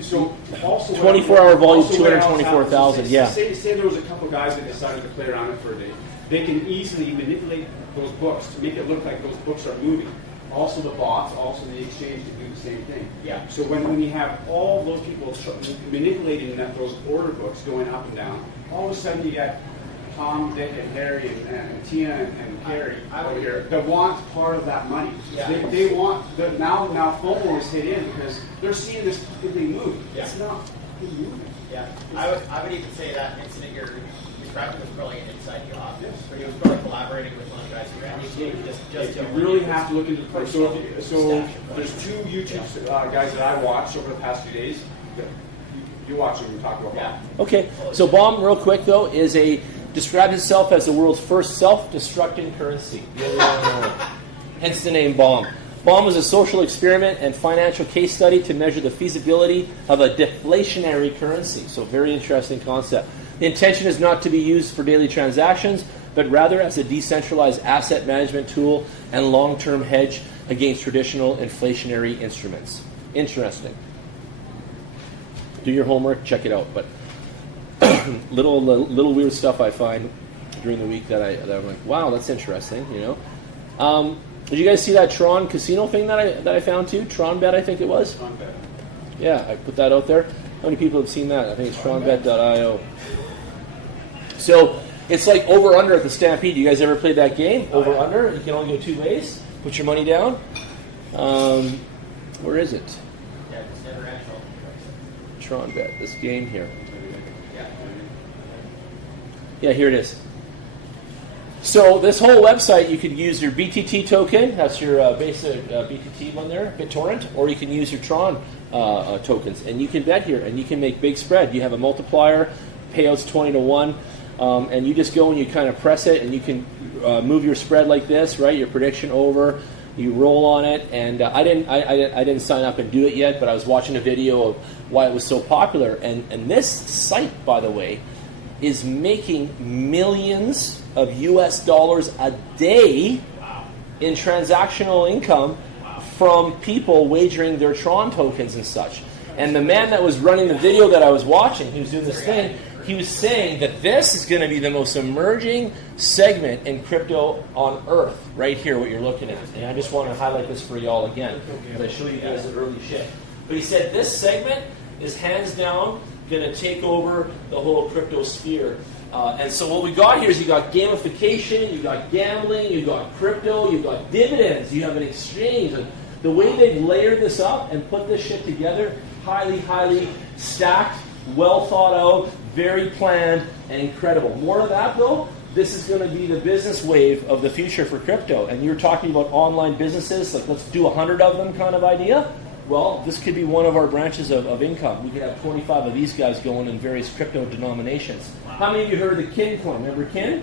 So also 24-hour volume, also what else 224,000, happens is, yeah. Say there was a couple guys that decided to play around it for a day. They can easily manipulate those books to make it look like those books are moving. Also the bots, also the exchange can do the same thing. Yeah. So when you have all those people manipulating those order books going up and down, all of a sudden you get Tom, Dick, and Harry, and Tina, and Carrie over here that want part of that money. Yeah. They want now FOMO is hit in because they're seeing this thing move. Yeah. It's not moving. Yeah, I would even say that incident you're describing was probably an inside job. Yes. Where he was probably collaborating with one of the guys who ran the exchange. Just You really have to look into the so there's two YouTube guys that I watched over the past few days. You watch them and talk about that. Okay, so BOM, real quick though, describes itself as the world's first self-destructing currency. Hence the name BOM. BOM was a social experiment and financial case study to measure the feasibility of a deflationary currency. So very interesting concept. The intention is not to be used for daily transactions, but rather as a decentralized asset management tool and long-term hedge against traditional inflationary instruments. Interesting. Do your homework, check it out. But little weird stuff I find during the week that I'm like, wow, that's interesting. You know. Did you guys see that Tron Casino thing that I found too? TronBet, I think it was. TronBet. Yeah, I put that out there. How many people have seen that? I think it's TronBet.io. So it's like over under at the Stampede. You guys ever played that game? Over under. You can only go two ways. Put your money down. Where is it? Yeah, it's never actual. TronBet. This game here. Yeah. Yeah, here it is. So this whole website, you could use your BTT token. That's your basic BTT one there, BitTorrent, or you can use your Tron tokens, and you can bet here, and you can make big spread. You have a multiplier, payouts 20-1, and you just go and you kind of press it, and you can move your spread like this, right? Your prediction over. You roll on it, and I didn't sign up and do it yet, but I was watching a video of why it was so popular. And this site, by the way, is making millions of US dollars a day in transactional income from people wagering their Tron tokens and such. And the man that was running the video that I was watching, he was doing this thing, he was saying that this is going to be the most emerging segment in crypto on earth, right here, what you're looking at. And I just want to highlight this for y'all again, because I showed you guys the early shit. But he said this segment is hands down going to take over the whole crypto sphere. And so what we got here is you got gamification, you got gambling, you got crypto, you got dividends, you have an exchange. And the way they've layered this up and put this shit together, highly, highly stacked, well thought out, very planned, and incredible. More of that though, this is going to be the business wave of the future for crypto. And you're talking about online businesses, like let's do 100 of them kind of idea. Well, this could be one of our branches of income. We could have 25 of these guys going in various crypto denominations. How many of you heard of the Kin coin? Remember Kin?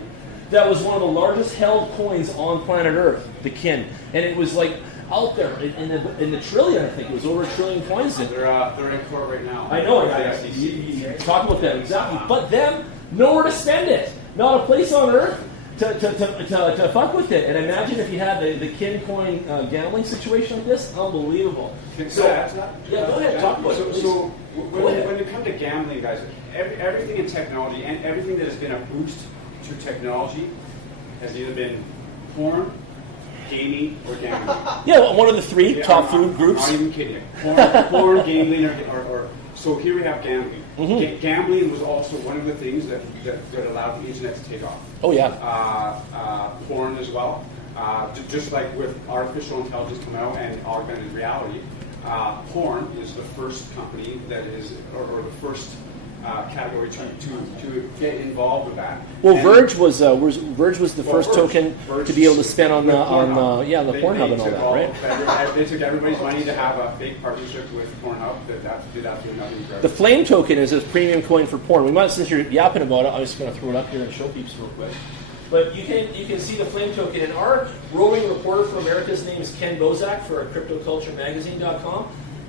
That was one of the largest held coins on planet Earth, the Kin. And it was like out there in the trillion, I think. It was over $1 trillion coins. They're in court right now. I know. You talk about that, exactly. But them, nowhere to spend it. Not a place on Earth to fuck with it. And imagine if you had the Kin coin gambling situation like this. Unbelievable. So, yeah, go ahead. Talk about it. So when it comes to gambling, guys, everything in technology and everything that has been a boost to technology has either been porn, gaming, or gambling. Yeah, well, one of the three top food groups. I'm not even kidding you. Porn, gambling, or so here we have gambling. Mm-hmm. Gambling was also one of the things that allowed the internet to take off. Oh yeah. Porn as well. Just like with artificial intelligence coming out and augmented reality, porn is the first company that is, or the first category to get involved with that. Well, and Verge was the first token to be able to spend on the Pornhub and all that, right? They took everybody's money to have a fake partnership with Pornhub that did absolutely nothing for The Flame token is a premium coin for porn. We might, since you're yapping about it, I'm just going to throw it up here and show peeps real quick. But you can see the Flame token. And our roving reporter from America, his name is Ken Bozak for CryptoCultureMagazine.com.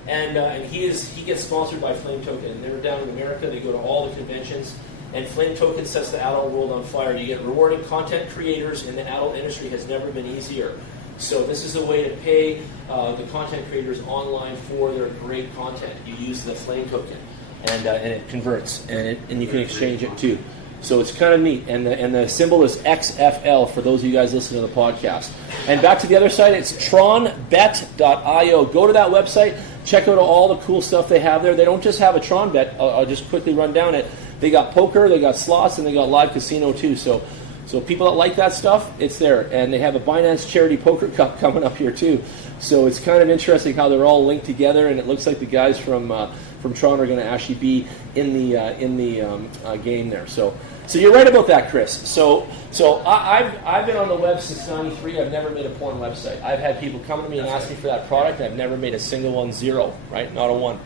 And he gets sponsored by Flame Token. They're down in America. They go to all the conventions. And Flame Token sets the adult world on fire. You get rewarding content creators in the adult industry has never been easier. So this is a way to pay the content creators online for their great content. You use the Flame token, and it converts, and you can exchange it too. So it's kind of neat, and the symbol is XFL for those of you guys listening to the podcast. And back to the other side, it's tronbet.io. Go to that website, check out all the cool stuff they have there. They don't just have a Tron bet. I'll just quickly run down it. They got poker, they got slots, and they got live casino too. So people that like that stuff, it's there. And they have a Binance Charity Poker Cup coming up here too. So it's kind of interesting how they're all linked together, and it looks like the guys from Tron are going to actually be in the game there. So you're right about that, Chris. So I've been on the web since '93. I've never made a porn website. I've had people come to me and ask me for that product. I've never made a single one. Zero, right? Not a one.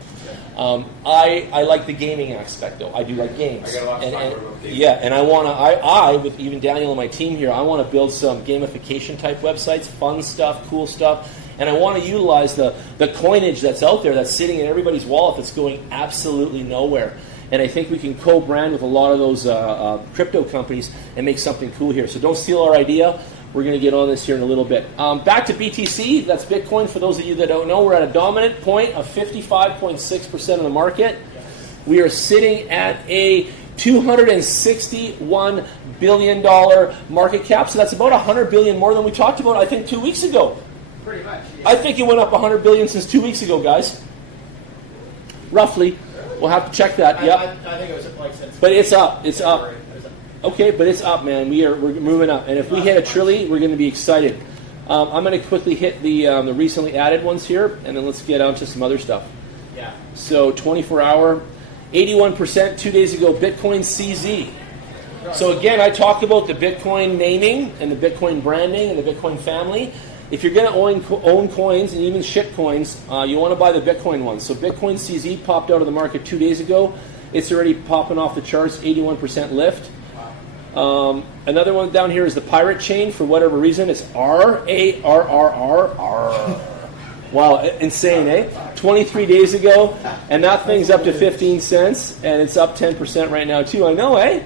I like the gaming aspect though. I do like games. I got a lot to talk about games. Yeah, and I with even Daniel and my team here, I want to build some gamification type websites, fun stuff, cool stuff. And I want to utilize the coinage that's out there that's sitting in everybody's wallet that's going absolutely nowhere. And I think we can co-brand with a lot of those crypto companies and make something cool here. So don't steal our idea. We're going to get on this here in a little bit. Back to BTC. That's Bitcoin. For those of you that don't know, we're at a dominant point of 55.6% of the market. We are sitting at a $261 billion market cap. So that's about $100 billion more than we talked about, I think, 2 weeks ago. Pretty much. Yeah. I think it went up $100 billion since 2 weeks ago, guys. Roughly. We'll have to check that. Yep. I think it was like since. But it's up. It's up. February. It was up. Okay, but it's up, man. We're moving up, and if we hit a trillion, we're going to be excited. I'm going to quickly hit the recently added ones here, and then let's get on to some other stuff. Yeah. So 24-hour, 81% 2 days ago. Bitcoin CZ. So again, I talked about the Bitcoin naming and the Bitcoin branding and the Bitcoin family. If you're going to own coins and even shit coins, you want to buy the Bitcoin ones. So Bitcoin CZ popped out of the market 2 days ago. It's already popping off the charts, 81% lift. Another one down here is the Pirate Chain. For whatever reason, it's RARRR. Wow, insane, eh? 23 days ago, and that thing's up to 15 cents, and it's up 10% right now too. I know, eh?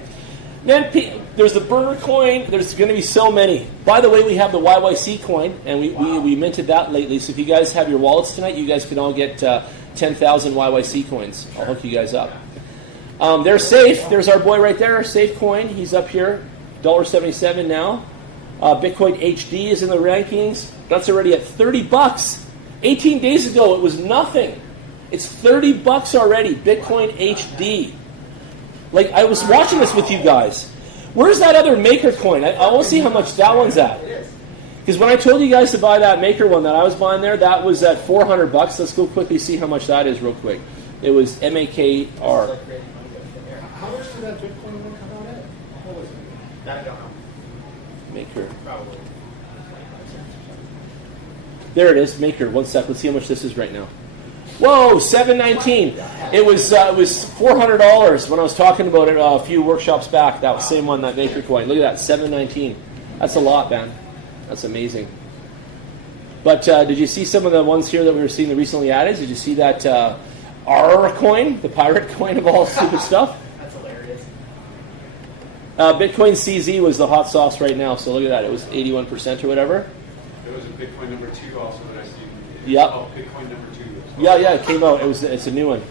Then there's the burner coin. There's going to be so many. By the way, we have the YYC coin, and we minted that lately. So if you guys have your wallets tonight, you guys can all get 10,000 YYC coins. I'll hook you guys up. They're safe. There's our boy right there, Safe Coin. He's up here, $1.77 now. Bitcoin HD is in the rankings. That's already at $30. 18 days ago, it was nothing. It's $30 already. Bitcoin HD. Like, I was watching this with you guys. Where's that other Maker coin? I want to see how much that one's at. Because when I told you guys to buy that Maker one that I was buying there, that was at $400. Let's go quickly see how much that is real quick. It was MAKR. How much did that Bitcoin one come out at? What was it? That I don't know. Maker. Probably. There it is, Maker. 1 sec. Let's see how much this is right now. Whoa, $719. It was $400 when I was talking about it a few workshops back. That was the same one, that Maker coin. Look at that, $719. That's a lot, man. That's amazing. But did you see some of the ones here that we were seeing the recently added? Did you see that R coin, the pirate coin of all stupid stuff? That's hilarious. Bitcoin CZ was the hot sauce right now. So look at that. It was 81% or whatever. There was a Bitcoin number 2 also that I see. Yep. Oh, Bitcoin number 2. Yeah, it came out. It's a new one.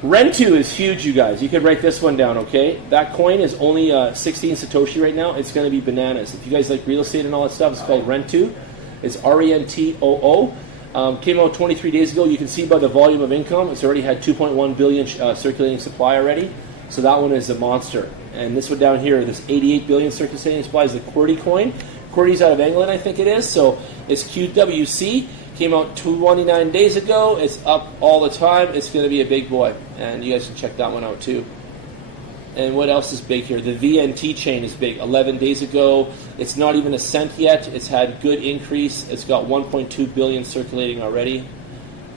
Rentu is huge, you guys. You could write this one down, okay? That coin is only 16 Satoshi right now. It's going to be bananas. If you guys like real estate and all that stuff, it's called Rentu. It's RENTOO. Came out 23 days ago. You can see by the volume of income, it's already had 2.1 billion circulating supply already. So that one is a monster. And this one down here, this 88 billion circulating supply is the QWERTY coin. QWERTY's out of England, I think it is. So it's QWC. Came out 29 days ago. It's up all the time. It's going to be a big boy. And you guys can check that one out too. And what else is big here? The VNT chain is big. 11 days ago. It's not even a cent yet. It's had good increase. It's got 1.2 billion circulating already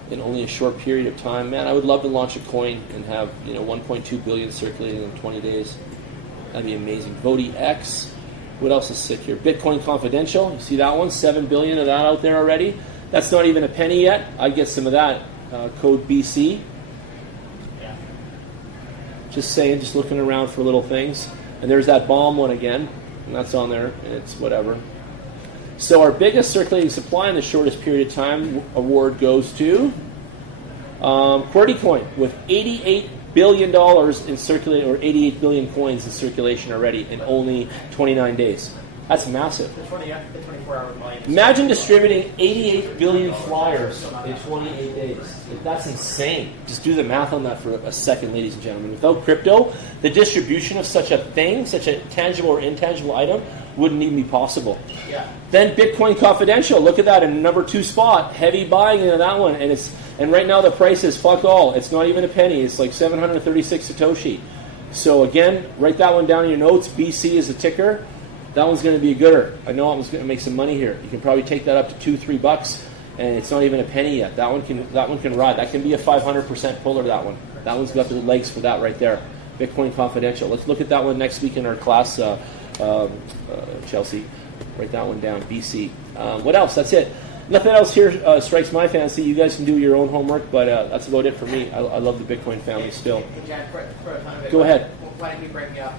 in only a short period of time. Man, I would love to launch a coin and have 1.2 billion circulating in 20 days. That'd be amazing. VOTIX. What else is sick here? Bitcoin Confidential. You see that one? 7 billion of that out there already. That's not even a penny yet. I'd get some of that. Code BC. Yeah. Just saying, just looking around for little things. And there's that bomb one again. And that's on there. And it's whatever. So our biggest circulating supply in the shortest period of time award goes to QWERTY Coin with $88 billion in circulating, or 88 billion coins in circulation already in only 29 days. That's massive. The 24-hour volume. Imagine distributing 88 billion flyers in 28 days. That's insane. Just do the math on that for a second, ladies and gentlemen. Without crypto, the distribution of such a thing, such a tangible or intangible item, wouldn't even be possible. Yeah. Then Bitcoin Confidential. Look at that in number 2 spot. Heavy buying into that one, and right now the price is fuck all. It's not even a penny. It's like 736 Satoshi. So again, write that one down in your notes. BC is the ticker. That one's going to be a gooder. I know I was going to make some money here. You can probably take that up to $2-3, and it's not even a penny yet. That one can ride. That can be a 500% puller. That one. That one's got the legs for that right there. Bitcoin Confidential. Let's look at that one next week in our class. Chelsea, write that one down. BC. What else? That's it. Nothing else here strikes my fancy. You guys can do your own homework, but that's about it for me. I love the Bitcoin family still. Hey, Jan, for a ton of it, Go ahead. Why don't you bring up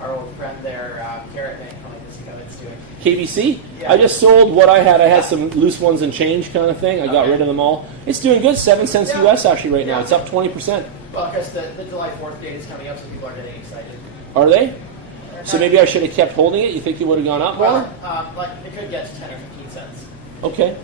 our old friend there, Carrot Bank, to see how it's doing? KBC? Yeah. I just sold what I had. I had some loose ones and change kind of thing. I got rid of them all. It's doing good. 7 cents US actually right now. It's up 20%. Well, because the July 4th date is coming up, so people are getting excited. Are they? So maybe I should have kept holding it? You think it would have gone up more? Well, like it could get to 10 or 15 cents. Okay.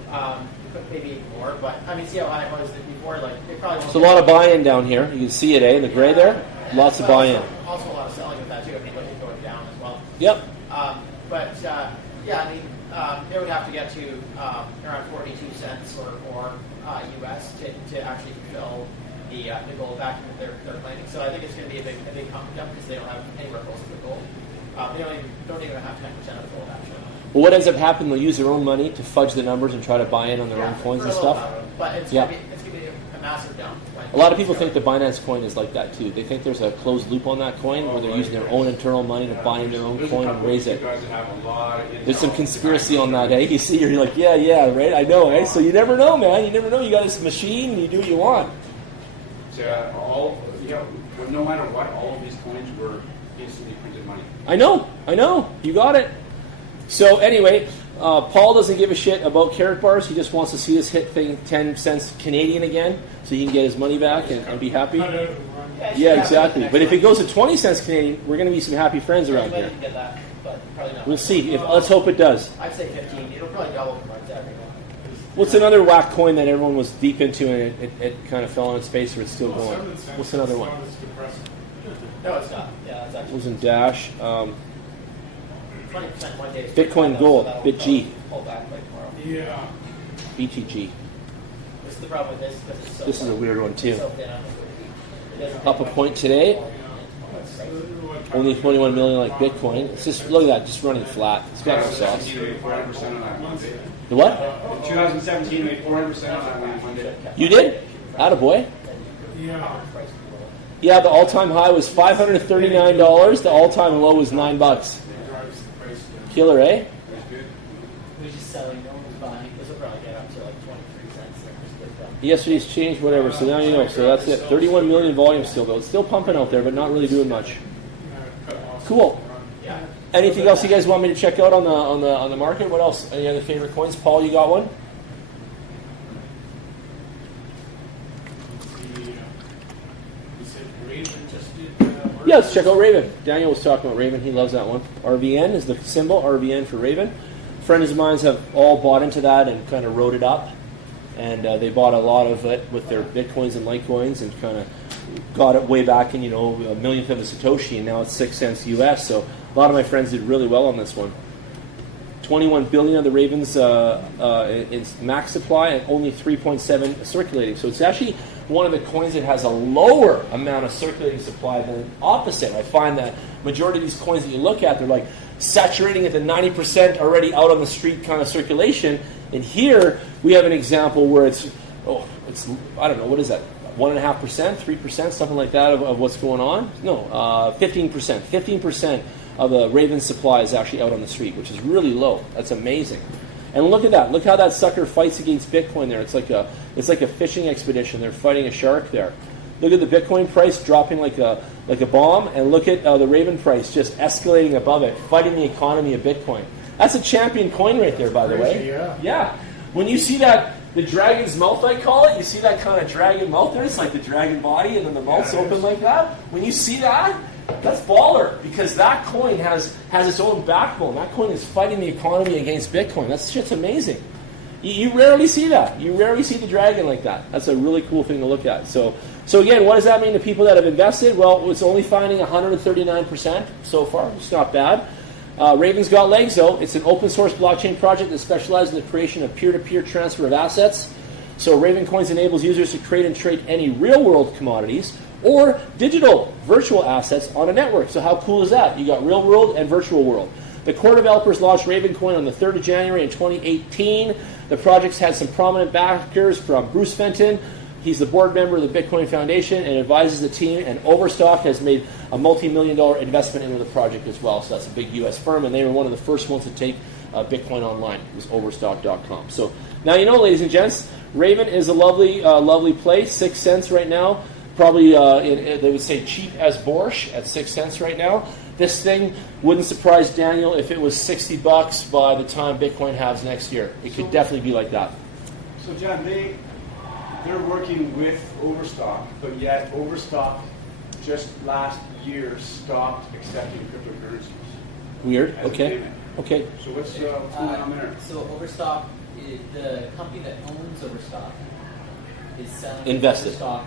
Maybe more, but I mean, see how high it was before? Like, it probably won't. There's a lot of buy-in down here. You can see it, in the gray there? Lots of buy-in. Also a lot of selling with that, too. I mean, like it going down as well. Yep. Yeah, I mean, it would have to get to around 42 cents or more US to actually fulfill the goal back that they're planning. So I think it's going to be a big pump up because they don't have anywhere close to the goal. They don't even have 10% of the gold, actually. Well, what ends up happening, they'll use their own money to fudge the numbers and try to buy in on their own coins and stuff. But it's going to be a massive dump. A lot of people think the Binance coin is like that too. They think there's a closed loop on that coin where they're using their own internal money to buy in their own coin and raise it. There's some conspiracy on that, eh? You see, you're like, yeah, right? I know, eh? So you never know, man. You never know. You got this machine and you do what you want. So no matter what, all of these coins were instantly printed money. I know. You got it. So anyway, Paul doesn't give a shit about carrot bars. He just wants to see this hit thing 10 cents Canadian again so he can get his money back and be happy. Yeah, exactly. But if it goes to 20 cents Canadian, we're going to be some happy friends around here. We'll see. Let's hope it does. I'd say 15. It'll probably double from right there. What's another whack coin that everyone was deep into and it kind of fell on its face or it's still going? What's another one? No, it's not. Yeah, that's actually. It was in Dash. 20% one day. Bitcoin Gold, BitG. Pull back like tomorrow. Yeah. BTG. What's the problem with this? Because it's so This is a weird one too. so thin on liquidity. It doesn't Up a take point much. today. It's crazy. Only 21 million like Bitcoin. It's just, look at that, just running flat. It's got no sauce. 2017 made 400% on that one day. The what? In 2017 made 400% on that one day. You did? Attaboy. Yeah. Yeah, the all-time high was $539. The all-time low was $9. Killer, eh? We're just selling, no one's buying. This will probably get up to like 23 cents. Yesterday's change, whatever. So now you know. So that's it. 31 million volume still, though. It's still pumping out there, but not really doing much. Cool. Yeah. Anything else you guys want me to check out on the market? What else? Any other favorite coins? Paul, you got one? Yeah, let's check out Raven. Daniel was talking about Raven. He loves that one. RVN is the symbol, RVN for Raven. Friends of mine have all bought into that and kind of wrote it up. And they bought a lot of it with their Bitcoins and Litecoins and kind of got it way back in, a millionth of a Satoshi, and now it's 6 cents US. So a lot of my friends did really well on this one. 21 billion of the Ravens in max supply and only 3.7 circulating. So it's actually one of the coins that has a lower amount of circulating supply than opposite. I find that majority of these coins that you look at, they're like saturating at the 90% already out on the street kind of circulation. And here we have an example where it's I don't know, what is that? 1.5%, 3%, something like that of what's going on? No, 15%. 15% of the Raven supply is actually out on the street, which is really low. That's amazing. And look at that. Look how that sucker fights against Bitcoin there. It's like a fishing expedition. They're fighting a shark there. Look at the Bitcoin price dropping like a bomb, and look at the Raven price just escalating above it, fighting the economy of Bitcoin. That's a champion coin right there, by the way. Crazy, yeah. Yeah. When you see that, the dragon's mouth, I call it, you see that kind of dragon mouth there? It's like the dragon body and then the mouth's open like that. When you see that, that's baller, because that coin has its own backbone. That coin is fighting the economy against Bitcoin. That shit's amazing. You rarely see that. You rarely see the dragon like that. That's a really cool thing to look at. So again, what does that mean to people that have invested? Well, it's only finding 139% so far. It's not bad. Raven's got legs, though. It's an open source blockchain project that specializes in the creation of peer-to-peer transfer of assets. So Raven Coins enables users to create and trade any real-world commodities or digital virtual assets on a network. So how cool is that? You got real world and virtual world. The core developers launched Raven Coin on the 3rd of January in 2018. The project's had some prominent backers from Bruce Fenton. He's the board member of the Bitcoin Foundation and advises the team. And Overstock has made a multi-million-dollar investment into the project as well. So that's a big U.S. firm, and they were one of the first ones to take Bitcoin online. It was Overstock.com. So now you know, ladies and gents, Raven is a lovely place. 6 cents right now. Probably they would say cheap as borscht at 6 cents right now. This thing wouldn't surprise Daniel if it was $60 by the time Bitcoin halves next year. It could definitely be like that. So John, they're working with Overstock, but yet Overstock just last year stopped accepting cryptocurrencies. Weird. as a Okay. payment. Okay. So what's going on there? So Overstock, the company that owns Overstock, is selling Invested. the Overstock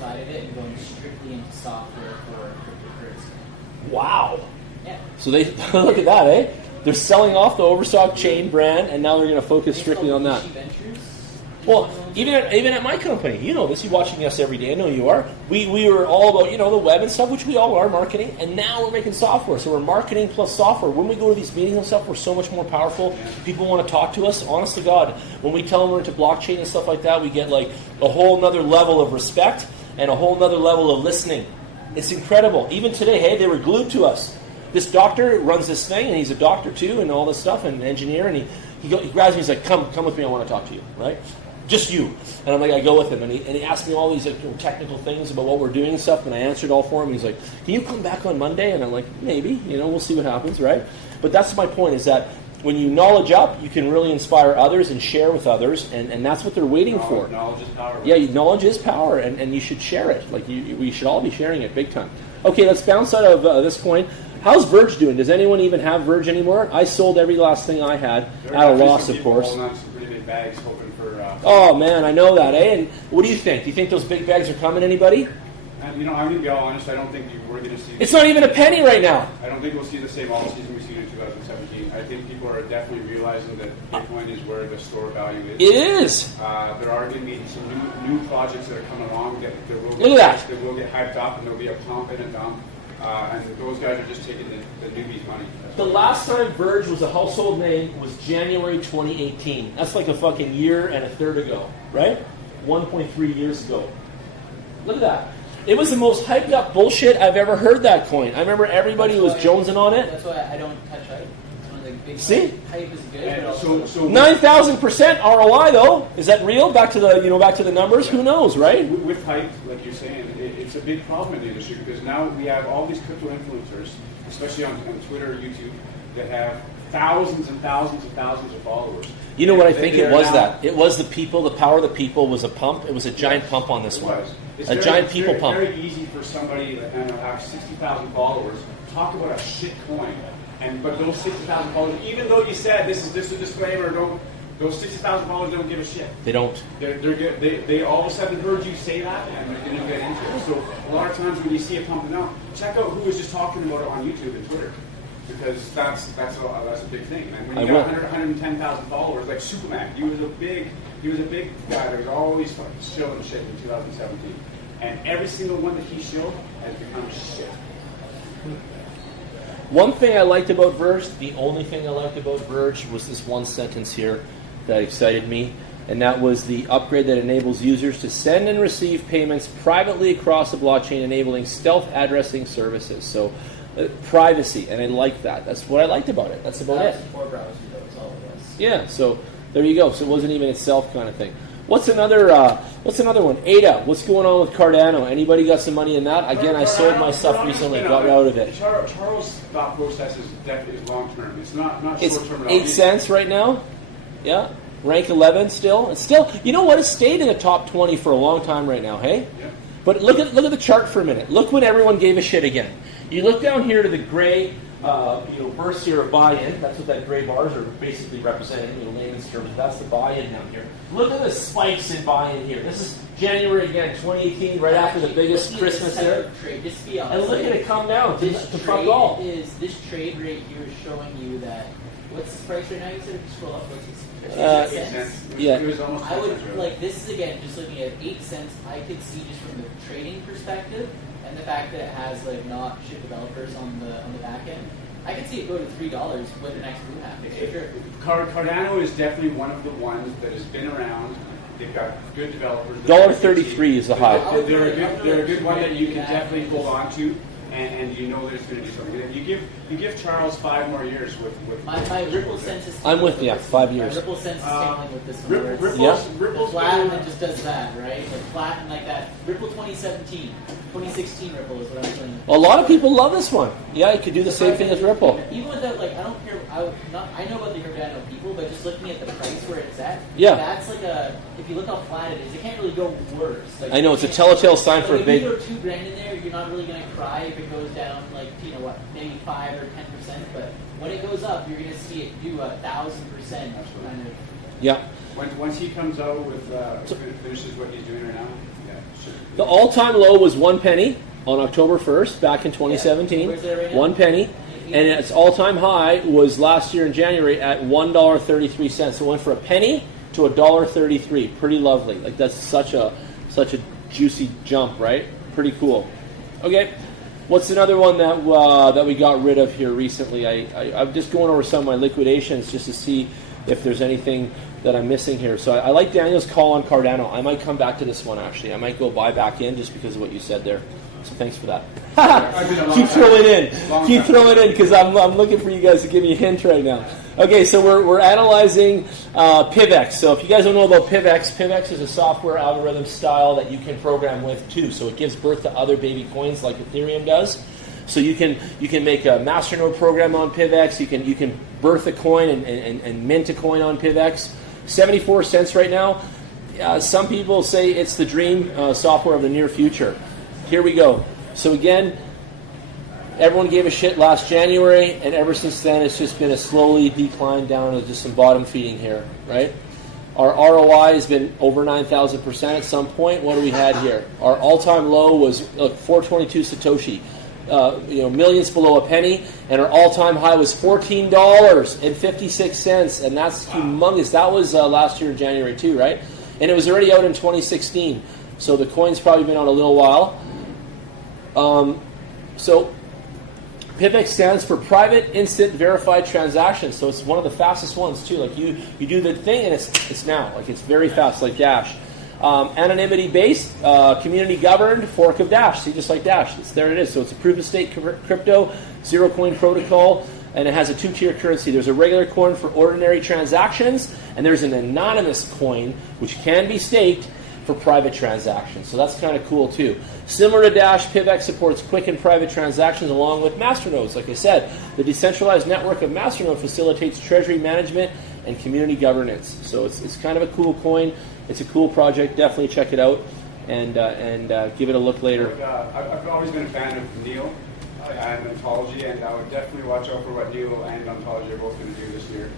side of it and going strictly into software for cryptocurrency. Wow. Yeah. So they look at that, eh? They're selling off the Overstock chain brand, and now they're going to focus It's strictly called on that. Rishi Ventures. Well, even at my company, you know this. You're watching us every day. I know you are. We were all about the web and stuff, which we all are, marketing, and now we're making software. So we're marketing plus software. When we go to these meetings and stuff, we're so much more powerful. People want to talk to us. Honest to God, when we tell them we're into blockchain and stuff like that, we get like a whole nother level of respect and a whole nother level of listening. It's incredible. Even today, hey, they were glued to us. This doctor runs this thing, and he's a doctor too, and all this stuff, and an engineer, and he grabs me. He's like, "Come with me. I want to talk to you." Right? Just you. And I'm like, I go with him, and he asked me all these technical things about what we're doing and stuff, and I answered all for him. He's like, "Can you come back on Monday?" And I'm like, "Maybe. We'll see what happens, right?" But that's my point: is that when you knowledge up, you can really inspire others and share with others, and that's what they're waiting for. Knowledge is power. Yeah, knowledge is power, and you should share it. Like we should all be sharing it big time. Okay, let's bounce out of this point. How's Verge doing? Does anyone even have Verge anymore? I sold every last thing I had at a loss, of course. Some pretty big bags hoping for. Oh man, I know that, eh? And what do you think? Do you think those big bags are coming? Anybody? And I'm going to be all honest. I don't think we're going to see. It's not even a penny right now. I don't think we'll see the same all season we seen in 2017. I think people are definitely realizing that Bitcoin is where the store value is. It is. There are going to be some new projects that are coming along that will Look at that. They will get hyped up, and there'll be a pump and a dump. And those guys are just taking the newbies' money. The last time Verge was a household name was January 2018. That's like a fucking year and a third ago, right? 1.3 years ago. Look at that. It was the most hyped up bullshit I've ever heard, that coin. I remember everybody was jonesing on it. That's why I don't touch hype. It's one of the big See? Hype is good. And but also so 9,000% ROI though. Is that real? Back to the numbers. Who knows, right? with hype, like you're saying, it's a big problem in the industry because now we have all these crypto influencers, especially on Twitter or YouTube, that have thousands and thousands and thousands of followers. You know what I think it was? Now, That it was the people. The power of the people was a pump. It was a giant pump on this it one. was. It's A very- giant it's people very, pump. Very easy for somebody that have 60,000 followers talk about a shit coin, but those 60,000 followers, even though you said this is a disclaimer, those 60,000 followers don't give a shit. They don't. They all of a sudden heard you say that, and they're going to get into it. So a lot of times when you see it pumping out, check out who was just talking about it on YouTube and Twitter, because that's a big thing. And when you got 110,000 followers, like Superman, he was a big guy that was always fucking shilling shit in 2017, and every single one that he shilled has become shit. One thing I liked about Verge, the only thing I liked about Verge, was this one sentence here that excited me, and that was the upgrade that enables users to send and receive payments privately across the blockchain, enabling stealth addressing services. So privacy, and I like that. That's what I liked about it. That's about it. before browsers, that was all it was. Yeah, so there you go. So it wasn't even itself kind of thing. What's another one? Ada. What's going on with Cardano? Anybody got some money in that? Again, I sold my stuff recently, got out of it. Charles' thought process is definitely long term. It's not It's short term. 8 cents right now. Yeah, rank 11 still. It's still. You know what? It's stayed in the top 20 for a long time right now. Hey. Yeah. But look at the chart for a minute. Look when everyone gave a shit again. You look down here to the gray, bursts here of buy-in. That's what that gray bars are basically representing in layman's terms. That's the buy-in down here. Look at the spikes in buy-in here. This is January again, 2018, right after the biggest Christmas there. And look at it come down to fuck all. This trade rate here is showing you that. What's the price right now? You said scroll up. What's it? 8 cents. Yeah. It was almost I would like this is again just looking at 8 cents. I could see just from the trading perspective and the fact that it has like not ship developers on the back end. I could see it go to $3 when the next move happens. Cardano is definitely one of the ones that has been around. They've got good developers. $1.33 is the high. They're a good one that you can definitely hold on to, and you know there's going to be something. You give Charles 5 more years with my Ripple sense is. I'm with you. 5 years. My Ripple sense is tingling with this one. Ripple's flat and it just does that, right? Like flat and like that. Ripple 2017, 2016 Ripple is what I'm saying. A lot of people love this one. Yeah, you could do the same thing as Ripple. Even without, like, I don't care. I know about the Cardano people, but just looking at the price where it's at, yeah, that's like if you look how flat it is, it can't really go worse. Like, I know it's a telltale sign for a big. If you throw $2,000 in there, you're not really going to cry if it goes down like maybe 5 or 10%. But when it goes up, you're going to see it do 1,000% kind of. Yeah. Once he comes out with finishes what he's doing right now. Yeah. Sure. The all-time low was 1 penny on October 1st back in 2017. Where's that right now? 1 penny. And its all-time high was last year in January at $1.33. So it went from a penny to $1.33. Pretty lovely. Like that's such a juicy jump, right? Pretty cool. Okay, what's another one that we got rid of here recently? I'm just going over some of my liquidations just to see if there's anything that I'm missing here. So I like Daniel's call on Cardano. I might come back to this one actually. I might go buy back in just because of what you said there. So thanks for that. Keep throwing in because I'm looking for you guys to give me a hint right now. Okay, so we're analyzing PivX. So if you guys don't know about PivX is a software algorithm style that you can program with too. So it gives birth to other baby coins like Ethereum does. So you can make a masternode program on PivX. You can birth a coin and mint a coin on PivX. 74 cents right now. Some people say it's the dream software of the near future. Here we go. So again, everyone gave a shit last January, and ever since then, it's just been a slowly decline down to just some bottom feeding here, right? Our ROI has been over 9,000% at some point. What do we had here? Our all-time low was 422 Satoshi, millions below a penny, and our all-time high was $14.56, and that's humongous. That was last year in January too, right? And it was already out in 2016, so the coin's probably been on a little while. So PivX stands for Private Instant Verified Transactions. So it's one of the fastest ones too. Like you do the thing and it's now. Like it's very fast, like Dash. Anonymity based, community governed, fork of Dash. See, just like Dash. There it is. So it's a proof of stake crypto, zero coin protocol, and it has a 2-tier currency. There's a regular coin for ordinary transactions, and there's an anonymous coin which can be staked for private transactions. So that's kind of cool too. Similar to Dash, PivX supports quick and private transactions along with masternodes. Like I said, the decentralized network of masternode facilitates treasury management and community governance. So it's kind of a cool coin. It's a cool project. Definitely check it out and give it a look later. I've always been a fan of Neil and Ontology, and I would definitely watch out for what Neil and Ontology are both going to do this year.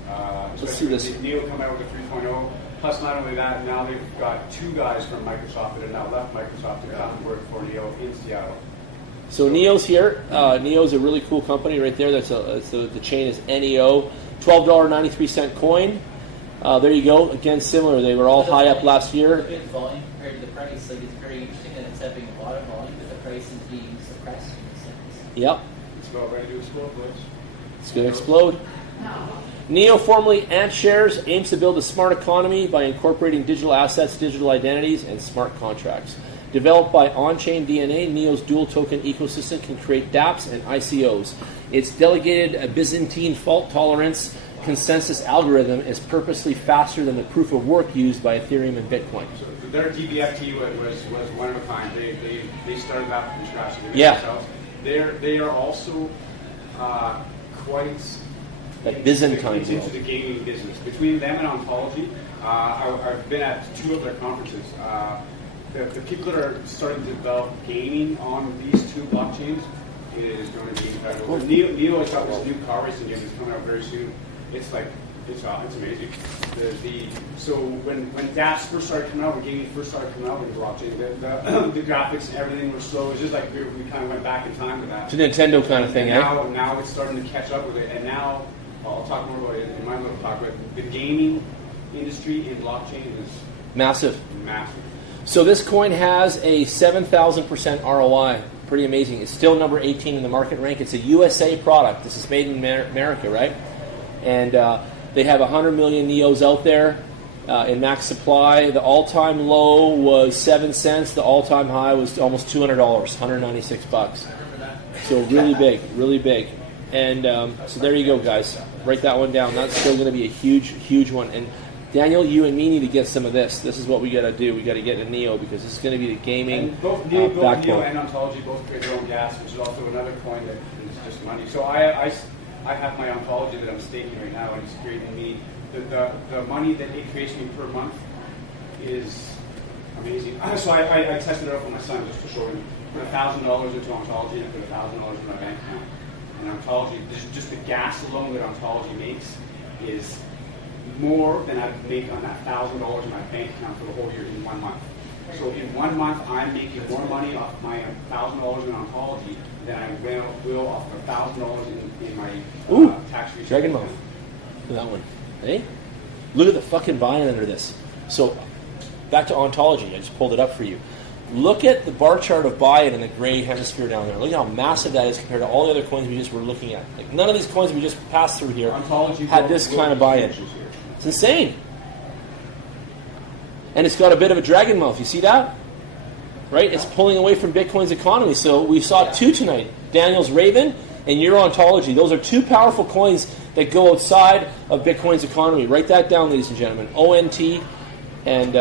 Let's see this. Neil come out with a 3.0. Plus, not only that, now they've got 2 guys from Microsoft that have now left Microsoft to come work for Neil in Seattle. So Neo's here. Neo's a really cool company right there. The chain is NEO. $12.93 coin. There you go. Again, similar. They were all high up last year. Good volume compared to the price. Like it's very interesting that it's having a lot of volume, but the price is being suppressed in a sense. Yep. It's about ready to explode, boys. It's going to explode. Neo, formerly Ant Shares, aims to build a smart economy by incorporating digital assets, digital identities, and smart contracts. Developed by On-Chain DNA, Neo's dual token ecosystem can create dApps and ICOs. Its delegated Byzantine fault tolerance consensus algorithm is purposely faster than the proof of work used by Ethereum and Bitcoin. So their DBFT was one of a kind. They started that from scratch. Yeah. They are also quite That Byzantine into the gaming business. Between them and Ontology, I've been at 2 of their conferences. The people that are starting to develop gaming on these 2 blockchains is going to be incredible. Neo has got this new car racing game that's coming out very soon. It's amazing. So when dApps first started coming out, when gaming first started coming out with blockchain, the graphics and everything were slow. It was just like we kind of went back in time to that. It's a Nintendo kind of thing, Now it's starting to catch up with it, and now I'll talk more about it in my little talk. But the gaming industry in blockchain is Massive. massive. So this coin has a 7,000% ROI. Pretty amazing. It's still number 18 in the market rank. It's a USA product. This is made in America, right? And they have 100 million Neos out there in max supply. The all-time low was 7 cents. The all-time high was almost $200, $196. So really big, really big. And so there you go, guys. Write that one down. That's still going to be a huge, huge one. And Daniel, you and me need to get some of this. This is what we got to do. We got to get a Neo because this is going to be the gaming both Neo backbone. and Ontology both create their own gas, which is also another coin that is just money. So I have my Ontology that I'm staking right now, and it's creating me the money that it creates me per month is amazing. So I tested it out for my son just to show him. Put $1,000 into Ontology and put $1,000 in my bank account. And Ontology, just the gas alone that Ontology makes is more than I make on that $1,000 in my bank account for the whole year in 1 month. So in 1 month, I'm making more money off my $1,000 in Ontology than I will off $1,000 in my tax-free. Dragon Mouth. Look at that one. Hey? Look at the fucking buy-in under this. So back to Ontology. I just pulled it up for you. Look at the bar chart of buy-in in the gray hemisphere down there. Look at how massive that is compared to all the other coins we just were looking at. Like none of these coins we just passed through here Ontology had this kind of buy-in. It's insane. And it's got a bit of a dragon mouth. You see that? Right? It's pulling away from Bitcoin's economy. So we saw 2 tonight. Daniel's Raven and your Ontology. Those are 2 powerful coins that go outside of Bitcoin's economy. Write that down, ladies and gentlemen. ONT and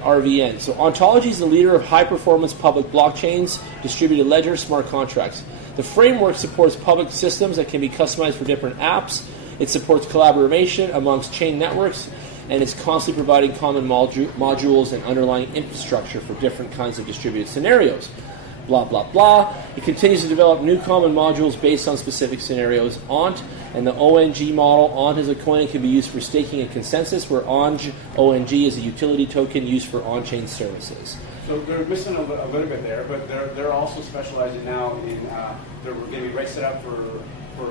RVN. So Ontology is the leader of high-performance public blockchains, distributed ledgers, smart contracts. The framework supports public systems that can be customized for different apps. It supports collaboration amongst chain networks, and it's constantly providing common modules and underlying infrastructure for different kinds of distributed scenarios. Blah, blah, blah. It continues to develop new common modules based on specific scenarios. ONT and the ONG model. ONT as a coin can be used for staking and consensus, where ONG is a utility token used for on-chain services. So they're missing a little bit there, but they're also specializing now in they're going to be right set up for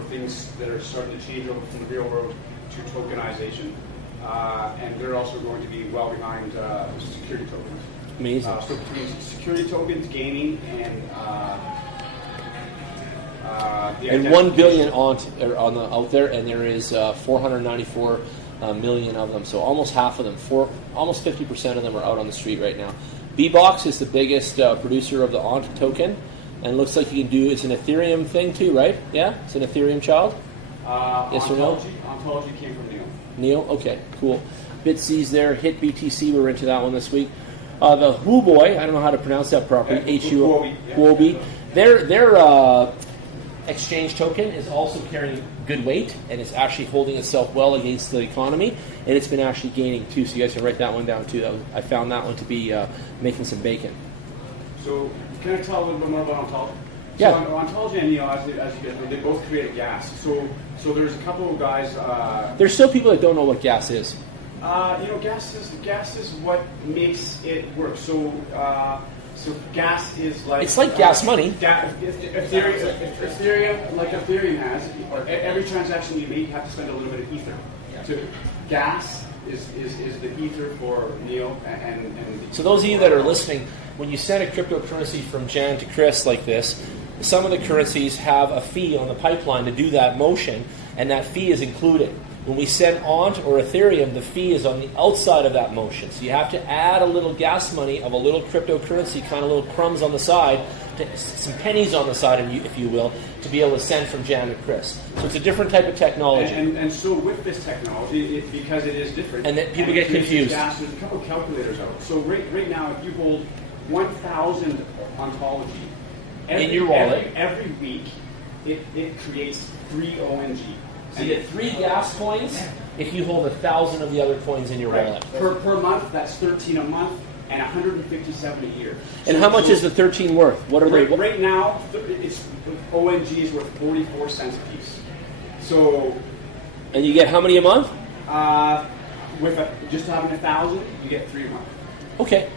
things that are starting to change over from the real world to tokenization, and they're also going to be well behind security tokens. Amazing. So between security tokens, gaming, and and 1 billion out there, and there is 494 million of them. So almost half of them, almost 50% of them are out on the street right now. Bbox is the biggest producer of the ONT token, and it looks like you can do. It's an Ethereum thing too, right? Yeah, it's an Ethereum child. Yes or no? Ontology came from Neo. Neo, okay, cool. BitC's there. Hit BTC. We're into that one this week. The Huobi, I don't know how to pronounce that properly. Huobi. Their exchange token is also carrying good weight, and it's actually holding itself well against the economy, and it's been actually gaining too. So you guys can write that one down too. I found that one to be making some bacon. So can I tell a little bit more about Ontology? Yeah. So Ontology and Neo, as you guys know, they both create gas. So there's a couple of guys. There's still people that don't know what gas is. Gas is what makes it work. So gas is like it's like gas money. Ethereum, like Ethereum has, every transaction you make, you have to spend a little bit of ether. Yeah. So gas is the ether for Neo and so those of you that are listening, when you send a cryptocurrency from Jan to Chris like this, some of the currencies have a fee on the pipeline to do that motion, and that fee is included. When we send ONT or Ethereum, the fee is on the outside of that motion. So you have to add a little gas money of a little cryptocurrency, kind of little crumbs on the side, some pennies on the side, if you will, to be able to send from Jan to Chris. So it's a different type of technology. And so with this technology, because it is different, and then people get confused. Gas, there's a couple of calculators out. So right now, if you hold 1,000 ontology in your wallet every week, it creates 3 ONG. So you get 3 gas coins if you hold 1,000 of the other coins in your wallet. Per month, that's 13 a month and 157 a year. And how much is the 13 worth? What are they? Right now, it's ONG is worth 44 cents a piece. So. And you get how many a month? Just having 1,000, you get 3 a month. Okay.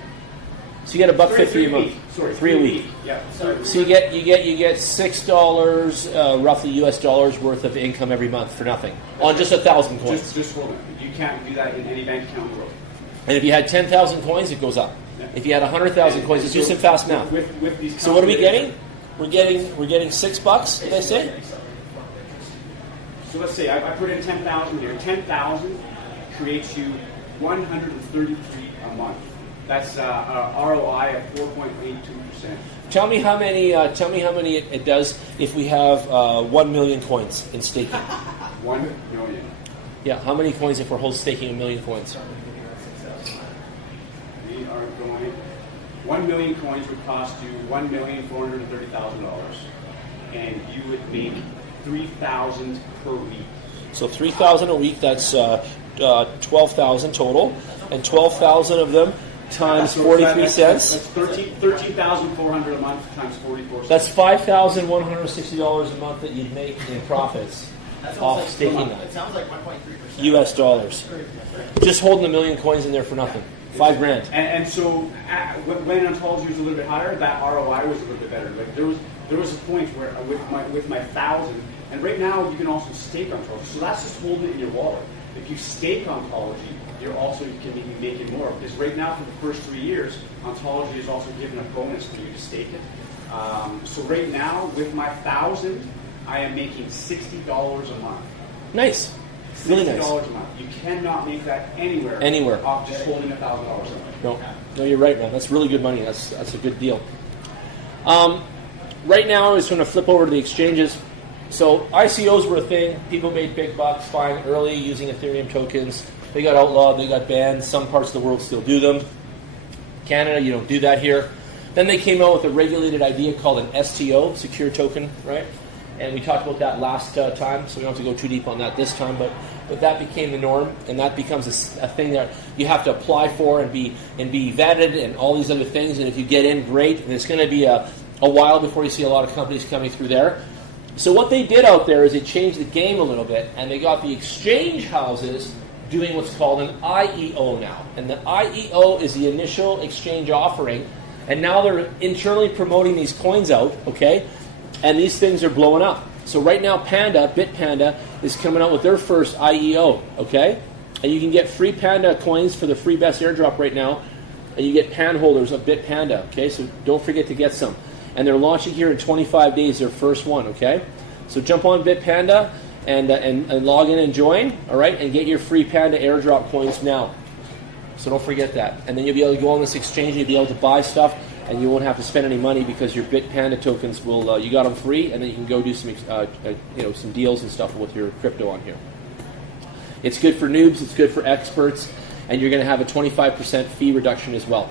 So you get $1.50 a month. Sorry, 3 a week. Yeah. So you get $6 roughly US dollars worth of income every month for nothing on just 1,000 coins. Just hold it. You can't do that in any bank account in the world. And if you had 10,000 coins, it goes up. Yeah. If you had 100,000 coins, let's do some fast math. With these so what are we getting? We're getting $6. Did I say? So let's say I put in 10,000 here. 10,000 creates you 133 a month. That's ROI of 4.82%. Tell me how many. It does if we have 1 million coins in staking. 1 million. Yeah. How many coins if we're staking 1 million coins? We are going. 1 million coins would cost you $1,430,000, and you would make 3,000 per week. So 3,000 a week. That's 12,000 total, and 12,000 of them times 43 cents. That's 13,400 a month times 44 cents. That's $5,160 a month that you'd make in profits off staking that. It sounds like 1.3% US dollars. Just holding 1 million coins in there for nothing. $5,000. And so when ontology was a little bit higher, that ROI was a little bit better. Like there was a point where with my 1,000, and right now you can also stake ontology. So that's just holding it in your wallet. If you stake ontology, you can be making more. Because right now, for the first 3 years, ontology is also given a bonus for you to stake it. So right now, with my 1,000, I am making $60 a month. Nice. Really nice. $60 a month. You cannot make that anywhere. Off just holding $1,000 a month. No, you're right, man. That's really good money. That's a good deal. Right now, I'm just going to flip over to the exchanges. So ICOs were a thing. People made big bucks buying early using Ethereum tokens. They got outlawed. They got banned. Some parts of the world still do them. Canada, you don't do that here. Then they came out with a regulated idea called an STO, secure token, right? And we talked about that last time, so we don't have to go too deep on that this time. But that became the norm, and that becomes a thing that you have to apply for and be vetted and all these other things. And if you get in, great. And it's going to be a while before you see a lot of companies coming through there. So what they did out there is they changed the game a little bit, and they got the exchange houses doing what's called an IEO now. And the IEO is the initial exchange offering, and now they're internally promoting these coins out, okay? And these things are blowing up. So right now, Bitpanda is coming out with their first IEO, okay? And you can get free Panda coins for the free best airdrop right now, and you get pan holders of Bitpanda, okay? So don't forget to get some. And they're launching here in 25 days, their first one, okay? So jump on Bitpanda and log in and join, all right? And get your free Panda airdrop coins now. So don't forget that. And then you'll be able to go on this exchange, you'll be able to buy stuff, and you won't have to spend any money because your Bitpanda tokens will, you got them free, and then you can go do some, some deals and stuff with your crypto on here. It's good for noobs, it's good for experts, and you're going to have a 25% fee reduction as well.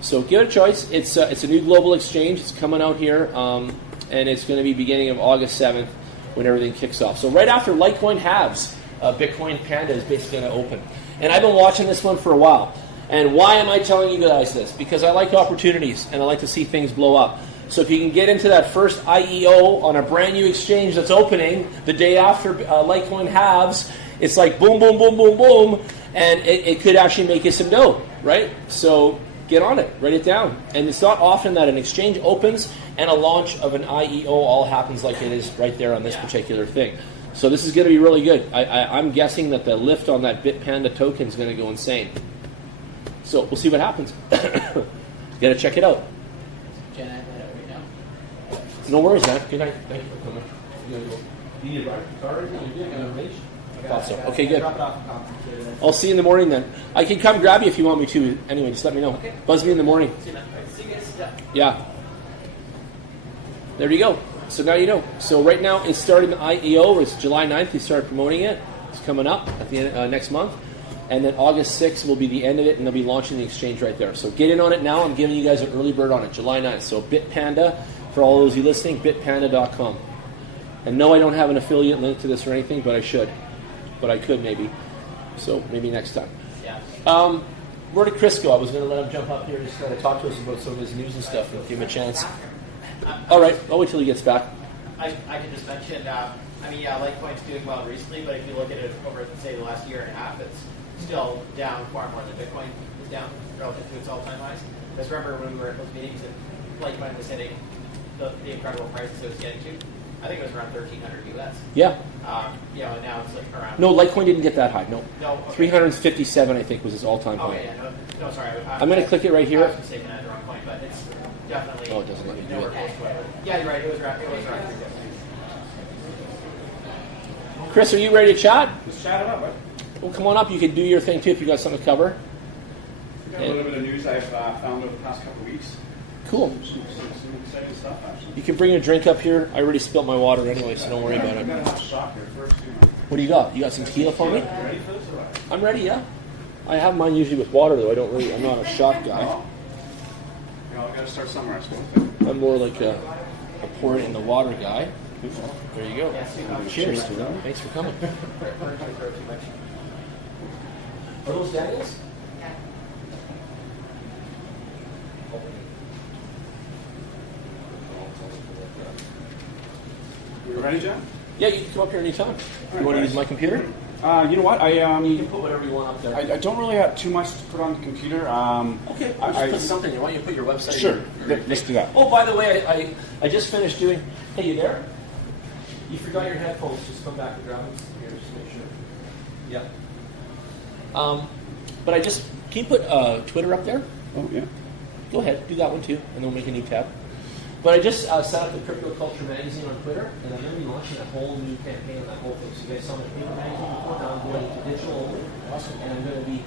So give it a choice. It's a new global exchange. It's coming out here, and it's going to be beginning of August 7th when everything kicks off. So right after Litecoin halves, Bitcoin Panda is basically going to open. And I've been watching this one for a while. And why am I telling you guys this? Because I like opportunities, and I like to see things blow up. So if you can get into that first IEO on a brand new exchange that's opening the day after Litecoin halves, it's like boom, boom, boom, boom, boom, and it could actually make you some dough, right? So get on it, write it down. And it's not often that an exchange opens and a launch of an IEO all happens like it is right there on this particular thing. So this is going to be really good. I'm guessing that the lift on that Bitpanda token is going to go insane. So we'll see what happens. Got to check it out. Jen, I have that out right now. No worries, man. Good night. Thank you for coming. You need to ride the car? You did. Thought so. Okay, good. Drop it off in conference here then. I'll see you in the morning then. I can come grab you if you want me to. Anyway, just let me know. Okay. Buzz me in the morning. See you, man. All right, see you guys. Yeah. There you go. So now you know. So right now it's starting the IEO. It's July 9th. They started promoting it. It's coming up at the end, next month. And then August 6th will be the end of it, and they'll be launching the exchange right there. So get in on it now. I'm giving you guys an early bird on it, July 9th. So Bitpanda, for all those of you listening, bitpanda.com. And no, I don't have an affiliate link to this or anything, but I should. But I could maybe. So maybe next time. Yeah. Where did Chris go? I was going to let him jump up here and just kind of talk to us about some of his news and stuff and give him a chance. All right, I'll wait till he gets back. I can just mention, Litecoin's doing well recently, but if you look at it over, say, the last year and a half, it's still down far more than Bitcoin is down relative to its all-time highs. Just remember when we were at those meetings and Litecoin was hitting the incredible prices it was getting to. I think it was around 1,300 US. Yeah. And now it's like around. No, Litecoin didn't get that high. No. No. Okay. 357, I think, was his all-time high. Okay. Yeah. No. Sorry. I'm going to click it right here. I was mistaken. I had the wrong point, but it's definitely. Oh, it doesn't let me do nowhere it. close to it. Yeah, you're right. It was around 350. Chris, are you ready to chat? Let's chat it up, right? Well, come on up. You can do your thing, too, if you got something to cover. Got a little bit of news I've found over the past couple of weeks. Cool. Some exciting stuff, actually. You can bring your drink up here. I already spilled my water anyway, so don't worry about I'm it. going to have a shot here first, too, man. What do you got? You got some tequila for me? You ready for this or what? I'm ready, yeah. I have mine usually with water, though. I'm not a shot guy. Oh. You know, I got to start somewhere, I suppose. I'm more like a pour it in the water guy. There you go. Cheers. Thanks for coming. Are those Daniels? You ready, John? Yeah, you can come up here anytime. You want to guys. use my computer? You know what? You can put whatever you want up there. I don't really have too much to put on the computer. Okay, we'll just put something. Why don't you put your website? Sure. Or Let's do that. Oh, by the way, I just finished doing. Hey, you there? You forgot your headphones. Just come back and grab them here. Just make sure. Yeah. But I just can you put Twitter up there? Oh, yeah. Go ahead, do that one too, and then we'll make a new tab. But I just set up the Crypto Culture magazine on Twitter, and I'm going to be launching a whole new campaign on that whole thing. So you guys saw my paper magazine before, now I'm going to digital only. Awesome. And I'm going to be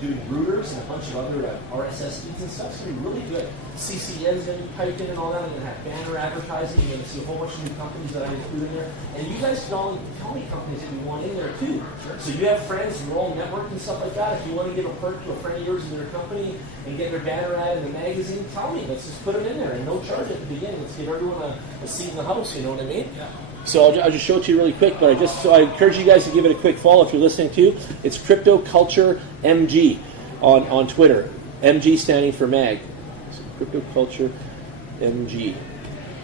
doing routers and a bunch of other RSS feeds and stuff. It's going to be really good. CCN is going to be piped in and all that. I'm going to have banner advertising. You're going to see a whole bunch of new companies that I include in there. And you guys can all tell me companies that you want in there too. Sure. So you have friends, we're all networked and stuff like that. If you want to give a perk to a friend of yours in their company and get their banner ad in the magazine, tell me. Let's just put them in there and no charge at the beginning. Let's give everyone a seat in the house, you know what I mean? Yeah. So I'll just show it to you really quick, but I encourage you guys to give it a quick follow if you're listening too. It's Crypto Culture MG on Twitter. MG standing for mag. So Crypto Culture MG.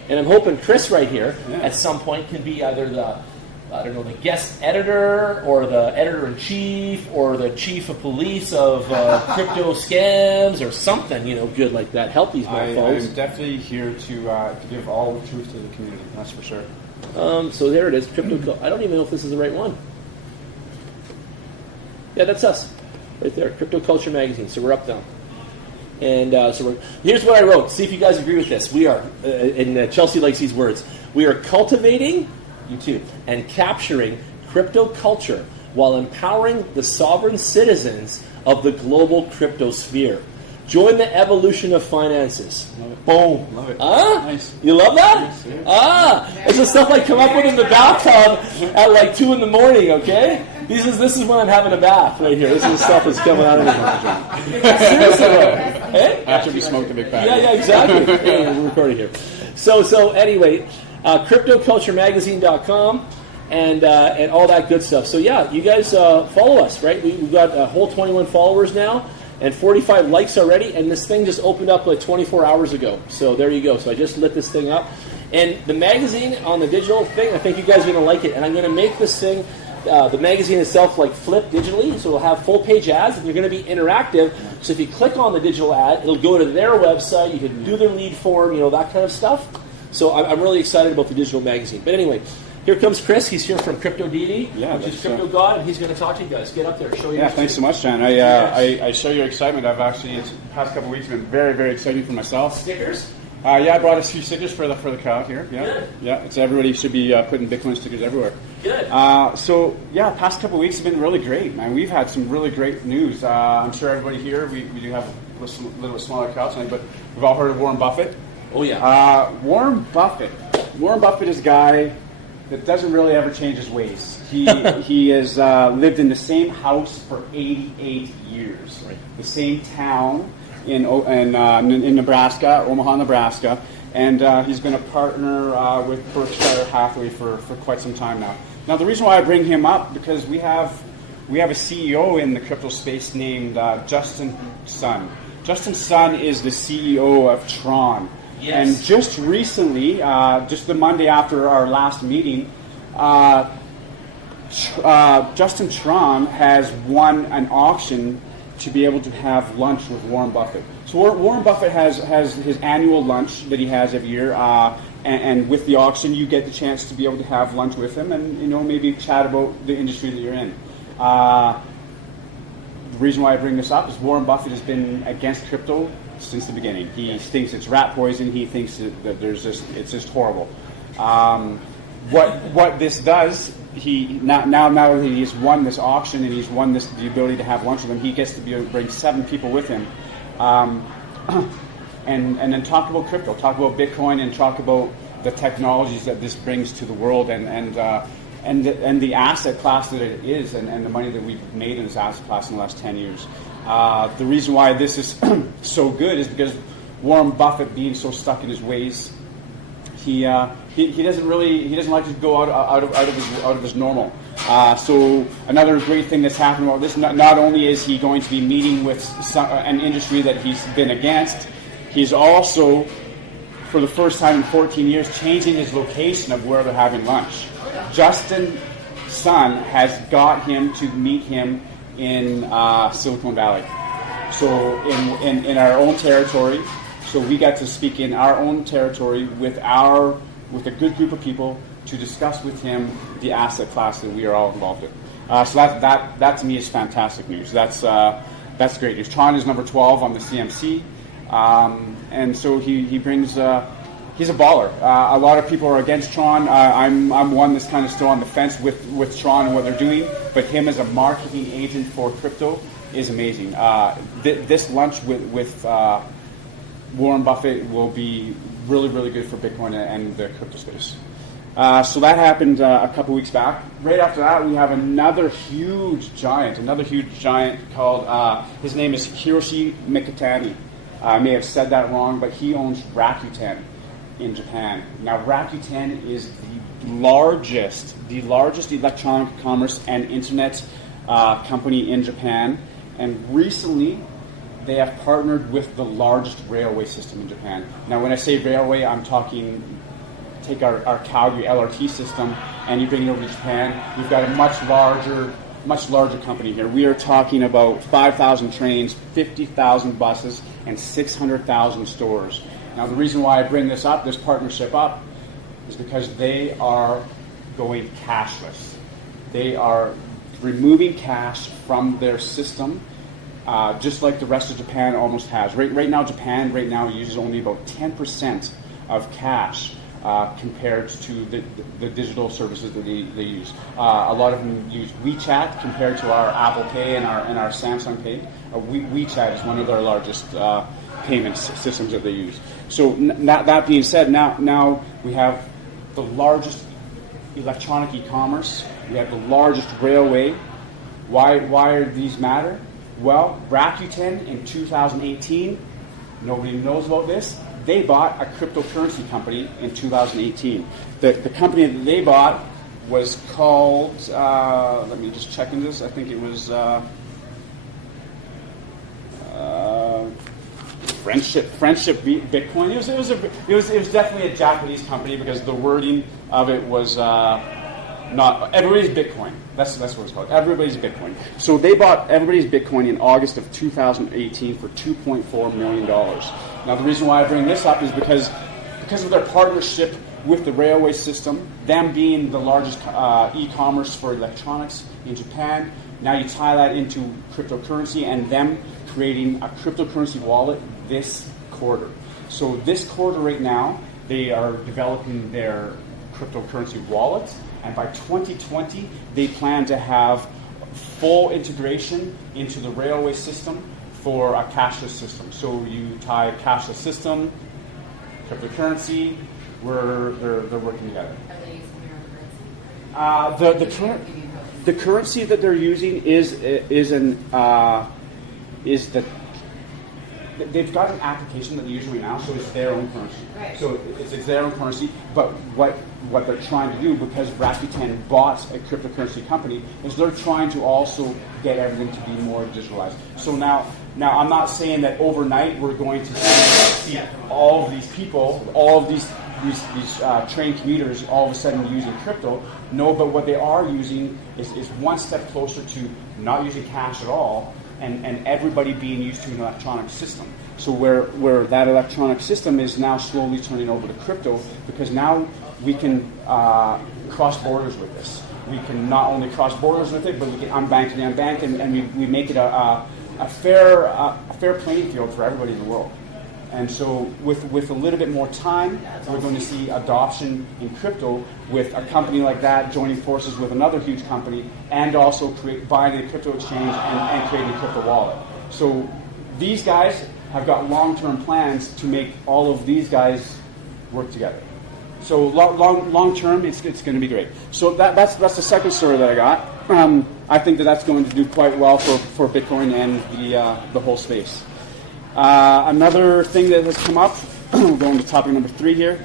And I'm hoping Chris right here at some point can be either the guest editor or the editor-in-chief or the chief of police of crypto scams or something, good like that. Help these motherfuckers. I'm definitely here to give all the truth to the community, that's for sure. So there it is, Crypto. I don't even know if this is the right one. Yeah, that's us, right there, Crypto Culture Magazine. So we're up now. And here's what I wrote. See if you guys agree with this. We are, and Chelsea likes these words, we are cultivating, you too, and capturing crypto culture while empowering the sovereign citizens of the global crypto sphere. Join the evolution of finances. Love it. Boom. Love it. Nice. You love that? Yes. It's the stuff I come up with in the bathtub at like 2 in the morning, okay? This is when I'm having a bath right here. This is the stuff that's coming out of me. Seriously, hey? After we smoked a big pack. Yeah, exactly. Hey, we're recording here. So anyway, CryptoCultureMagazine.com and all that good stuff. So yeah, you guys follow us, right? We've got a whole 21 followers now and 45 likes already, and this thing just opened up like 24 hours ago. So there you go. So I just lit this thing up. And the magazine on the digital thing, I think you guys are going to like it. And I'm going to make this thing, the magazine itself, like flip digitally, so it'll have full page ads, and they're going to be interactive. So if you click on the digital ad, it'll go to their website. You can do their lead form, that kind of stuff. So I'm really excited about the digital magazine. But anyway, here comes Chris. He's here from Crypto DD, which is Crypto God, and he's going to talk to you guys. Get up there, show you. Yeah, thanks so much, John. I share your excitement. I've actually, the past couple of weeks, been very, very exciting for myself. Stickers? Yeah, I brought us a few stickers for the crowd here. Yeah, Good. yeah. It's everybody should be putting Bitcoin stickers everywhere. Good. So yeah, past couple of weeks have been really great, man. We've had some really great news. I'm sure everybody here, we do have a little bit smaller crowd tonight, but we've all heard of Warren Buffett. Oh yeah. Warren Buffett is a guy that doesn't really ever change his ways. He has lived in the same house for 88 years, Right. the same town in Nebraska, Omaha, Nebraska, and he's been a partner with Berkshire Hathaway for quite some time now. Now, the reason why I bring him up, because we have a CEO in the crypto space named Justin Sun. Justin Sun is the CEO of Tron. Yes. And just recently, just the Monday after our last meeting, Justin Tron has won an auction to be able to have lunch with Warren Buffett. So Warren Buffett has his annual lunch that he has every year, and with the auction, you get the chance to be able to have lunch with him, and maybe chat about the industry that you're in. The reason why I bring this up is Warren Buffett has been against crypto since the beginning. He thinks it's rat poison. He thinks that it's just horrible. What this does, now that he's won this auction and he's won the ability to have lunch with him, he gets to bring 7 people with him, and then talk about crypto, talk about Bitcoin, and talk about the technologies that this brings to the world, and the asset class that it is, and the money that we've made in this asset class in the last 10 years. The reason why this is so good is because Warren Buffett, being so stuck in his ways, he doesn't like to go out of his normal. So another great thing that's happened about this, not only is he going to be meeting with an industry that he's been against, he's also, for the first time in 14 years, changing his location of where they're having lunch. Justin Sun has got him to meet him in Silicon Valley. So in our own territory. So we got to speak in our own territory with a good group of people to discuss with him the asset class that we are all involved in. So that to me is fantastic news. That's great news. Tron is number 12 on the CMC, and so he brings. He's a baller. A lot of people are against Tron. I'm one that's kind of still on the fence with Tron and what they're doing, but him as a marketing agent for crypto is amazing. This lunch with Warren Buffett will be really, really good for Bitcoin and the crypto space. So that happened a couple weeks back. Right after that, we have another huge giant called, his name is Hiroshi Mikitani. I may have said that wrong, but he owns Rakuten in Japan. Now, Rakuten is the largest electronic commerce and internet company in Japan, and recently they have partnered with the largest railway system in Japan. Now, when I say railway, I'm talking, take our Calgary LRT system and you bring it over to Japan, we've got a much larger company here. We are talking about 5,000 trains, 50,000 buses, and 600,000 stores. Now, the reason why I bring this partnership up, is because they are going cashless. They are removing cash from their system, just like the rest of Japan almost has. Right now, Japan uses only about 10% of cash compared to the digital services that they use. A lot of them use WeChat compared to our Apple Pay and our Samsung Pay. WeChat is one of their largest payment systems that they use. So that being said, now we have the largest electronic e-commerce. We have the largest railway. Why do these matter? Well, Rakuten in 2018, nobody knows about this, they bought a cryptocurrency company in 2018. The company that they bought was called, let me just check into this, I think it was Friendship Bitcoin. It was definitely a Japanese company because the wording of it was not everybody's Bitcoin. That's what it's called. Everybody's Bitcoin. So they bought everybody's Bitcoin in August of 2018 for $2.4 million. Now the reason why I bring this up is because of their partnership with the railway system, them being the largest e-commerce for electronics in Japan. Now you tie that into cryptocurrency and them creating a cryptocurrency wallet this quarter. So this quarter right now, they are developing their cryptocurrency wallet, and by 2020, they plan to have full integration into the railway system for a cashless system. So you tie a cashless system, cryptocurrency, they're working together. Are they using their own currency? The currency that they're using is they've got an application that they use right now, so it's their own currency. Right. So it's their own currency, but what they're trying to do, because Rakuten bought a cryptocurrency company, is they're trying to also get everything to be more digitalized. So now I'm not saying that overnight we're going to see all of these people, all of these train commuters all of a sudden using crypto. No, but what they are using is one step closer to not using cash at all, and everybody being used to an electronic system. So where that electronic system is now slowly turning over to crypto, because now we can cross borders with this. We can not only cross borders with it, but we can unbank and unbank, and we make it a fair playing field for everybody in the world. And so with a little bit more time, we're going to see adoption in crypto with a company like that joining forces with another huge company, and also buying a crypto exchange and creating a crypto wallet. So these guys have got long-term plans to make all of these guys work together. So long term, it's going to be great. So that's the second story that I got. I think that's going to do quite well for Bitcoin and the whole space. Another thing that has come up, we're going to topic number 3 here,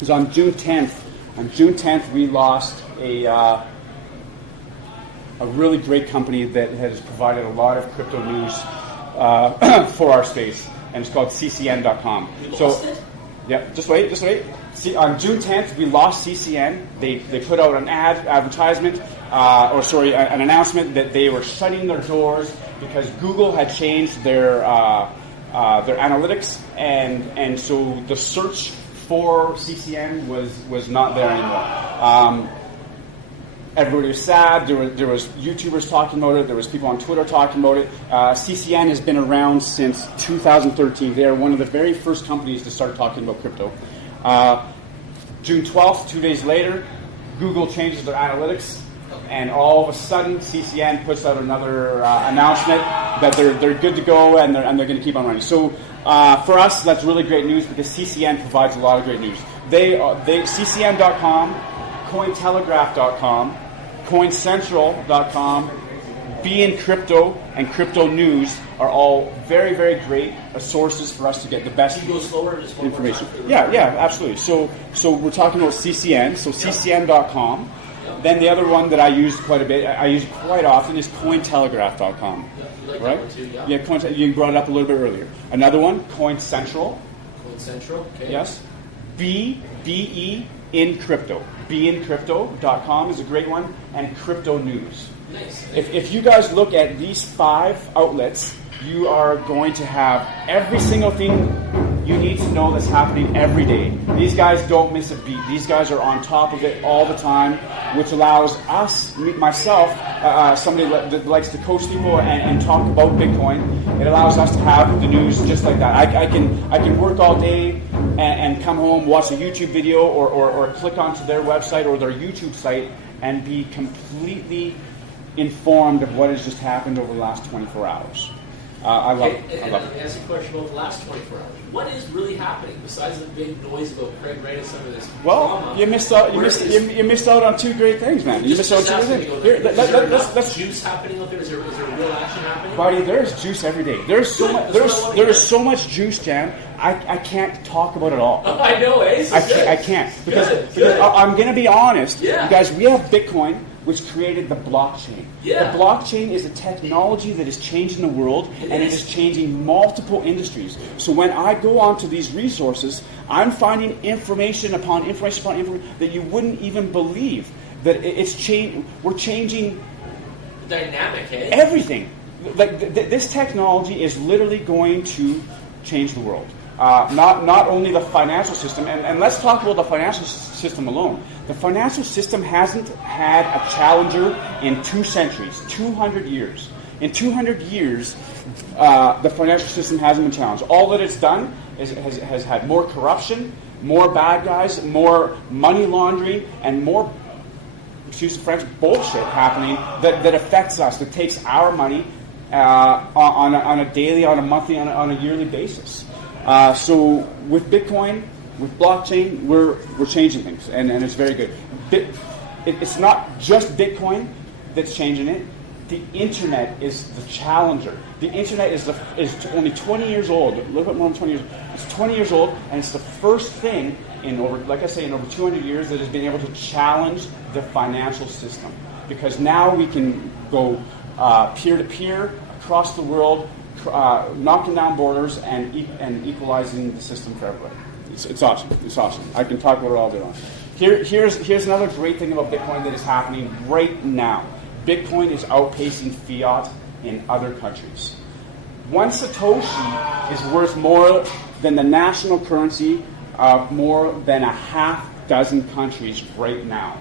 is on June 10th. On June 10th, we lost a really great company that has provided a lot of crypto news for our space, and it's called CCN.com. Yeah, just wait. See, on June 10th, we lost CCN. They put out an advertisement, an announcement that they were shutting their doors because Google had changed their analytics, and so the search for CCN was not there anymore. Everybody was sad. There was YouTubers talking about it. There was people on Twitter talking about it. CCN has been around since 2013. They are one of the very first companies to start talking about crypto. June 12th, 2 days later, Google changes their analytics, and all of a sudden, CCN puts out another announcement that they're good to go, and they're going to keep on running. So for us, that's really great news, because CCN provides a lot of great news. CCN.com, Cointelegraph.com, CoinCentral.com, Bein Crypto, and Crypto News are all very, very great sources for us to get the best information. Yeah, absolutely. So we're talking about CCN, so CCN.com. Then the other one that I use quite a bit, I use quite often, is Cointelegraph.com. Right? Yeah, you brought it up a little bit earlier. Another one, CoinCentral. CoinCentral, okay. Yes. BE in Crypto. BeinCrypto.com is a great one, and Crypto News. Nice. If you guys look at these 5 outlets, you are going to have every single thing you need to know that's happening every day. These guys don't miss a beat. These guys are on top of it all the time, which allows us, myself, somebody that likes to coach people and talk about Bitcoin, it allows us to have the news just like that. I can work all day and come home, watch a YouTube video, or click onto their website or their YouTube site and be completely informed of what has just happened over the last 24 hours. I love it. Let me ask you a question about the last 24 hours. What is really happening besides the big noise about Craig Wright and some of this drama? You missed out. You missed out on 2 great things, man. You missed out on 2 great things. Is there juice happening out there? Is there real action happening? Buddy, there's juice every day. There's so much juice, Jan. I can't talk about it all. I know, eh? I can't because I'm going to be honest. Yeah. You guys, we have Bitcoin, which created the blockchain. Yeah. The blockchain is a technology that is changing the world, and it is changing multiple industries. So when I go onto these resources, I'm finding information upon information that you wouldn't even believe. That we're changing dynamic, eh? everything. Like this technology is literally going to change the world. Not only the financial system, and let's talk about the financial system alone. The financial system hasn't had a challenger in 2 centuries, 200 years. In 200 years, the financial system hasn't been challenged. All that it's done has had more corruption, more bad guys, more money laundering, and more, excuse the French, bullshit happening that affects us, that takes our money on a daily, on a monthly, on a yearly basis. So with Bitcoin, with blockchain, we're changing things, and it's very good. It's not just Bitcoin that's changing it. The internet is the challenger. The internet is only 20 years old, a little bit more than 20 years. It's 20 years old, and it's the first thing in over 200 years that has been able to challenge the financial system. Because now we can go peer-to-peer across the world, knocking down borders and equalizing the system for everybody. It's awesome. It's awesome. I can talk about it all day long. Here's another great thing about Bitcoin that is happening right now. Bitcoin is outpacing fiat in other countries. One Satoshi is worth more than the national currency of more than a half dozen countries right now.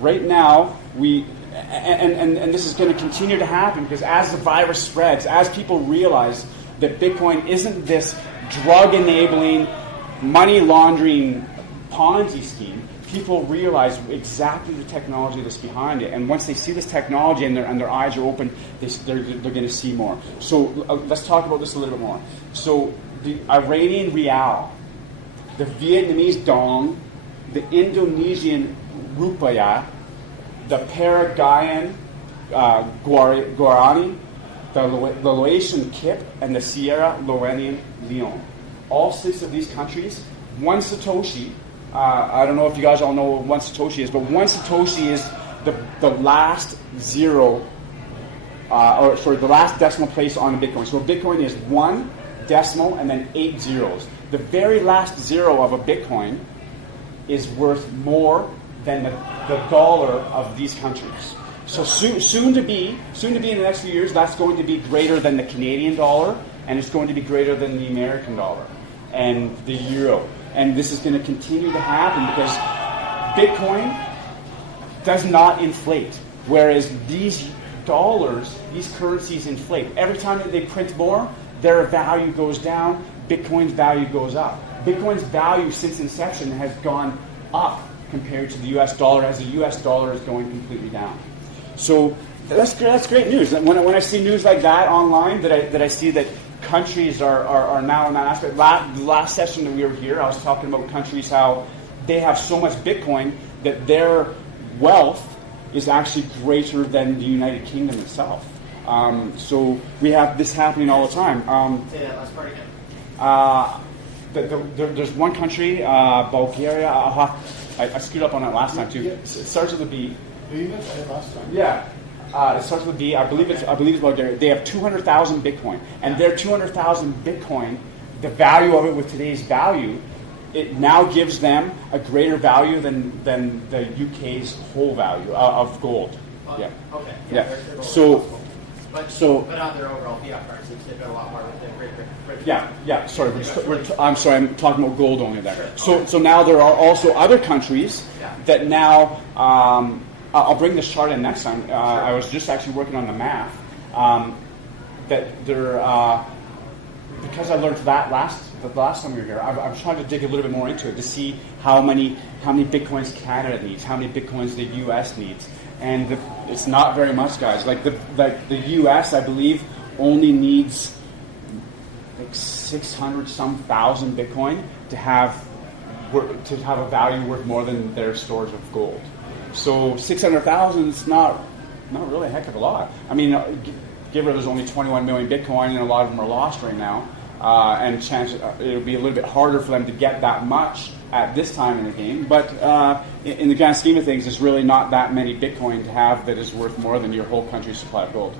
Right now, and this is going to continue to happen because as the virus spreads, as people realize that Bitcoin isn't this drug-enabling, money-laundering Ponzi scheme, people realize exactly the technology that's behind it. And once they see this technology and their eyes are open, they're going to see more. So let's talk about this a little bit more. So the Iranian rial, the Vietnamese dong, the Indonesian rupiah, the Paraguayan guarani, the Laotian kip, and the Sierra Leonean leon. All 6 of these countries, one Satoshi. I don't know if you guys all know what one Satoshi is, but one Satoshi is the last zero, the last decimal place on a Bitcoin. So a Bitcoin is 1 decimal and then 8 zeros. The very last zero of a Bitcoin is worth more than the dollar of these countries. So soon to be in the next few years, that's going to be greater than the Canadian dollar, and it's going to be greater than the American dollar and the euro. And this is going to continue to happen because Bitcoin does not inflate, whereas these dollars, these currencies inflate. Every time that they print more, their value goes down, Bitcoin's value goes up. Bitcoin's value since inception has gone up compared to the US dollar, as the US dollar is going completely down. So that's great news. When I see news like that online, that I see that countries are now in that aspect. The last session that we were here, I was talking about countries, how they have so much Bitcoin that their wealth is actually greater than the United Kingdom itself. So we have this happening all the time. Say that last part again. There's one country, Bulgaria. I screwed up on that last time too. It starts with a B. You mentioned it last time. Yeah. It starts with a B. I believe it's Bulgaria. They have 200,000 Bitcoin, and their 200,000 Bitcoin, the value of it with today's value, it now gives them a greater value than the UK's whole value of gold. Yeah. Okay. Yeah. They're But on their overall fiat currency, they've got a lot more within Great Britain. Yeah. Sorry, I'm sorry. I'm talking about gold only there. So now there are also other countries that now. I'll bring this chart in next time. I was just actually working on the math. That there, because I learned that the last time we were here, I'm trying to dig a little bit more into it to see how many Bitcoins Canada needs, how many Bitcoins the U.S. needs, and it's not very much, guys. Like the U.S. I believe only needs like 600 some thousand Bitcoin to have a value worth more than their stores of gold. So 600,000 is not really a heck of a lot. I mean, give her there's only 21 million Bitcoin, and a lot of them are lost right now. And it'll be a little bit harder for them to get that much at this time in the game. But in the grand scheme of things, it's really not that many Bitcoin to have that is worth more than your whole country's supply of gold.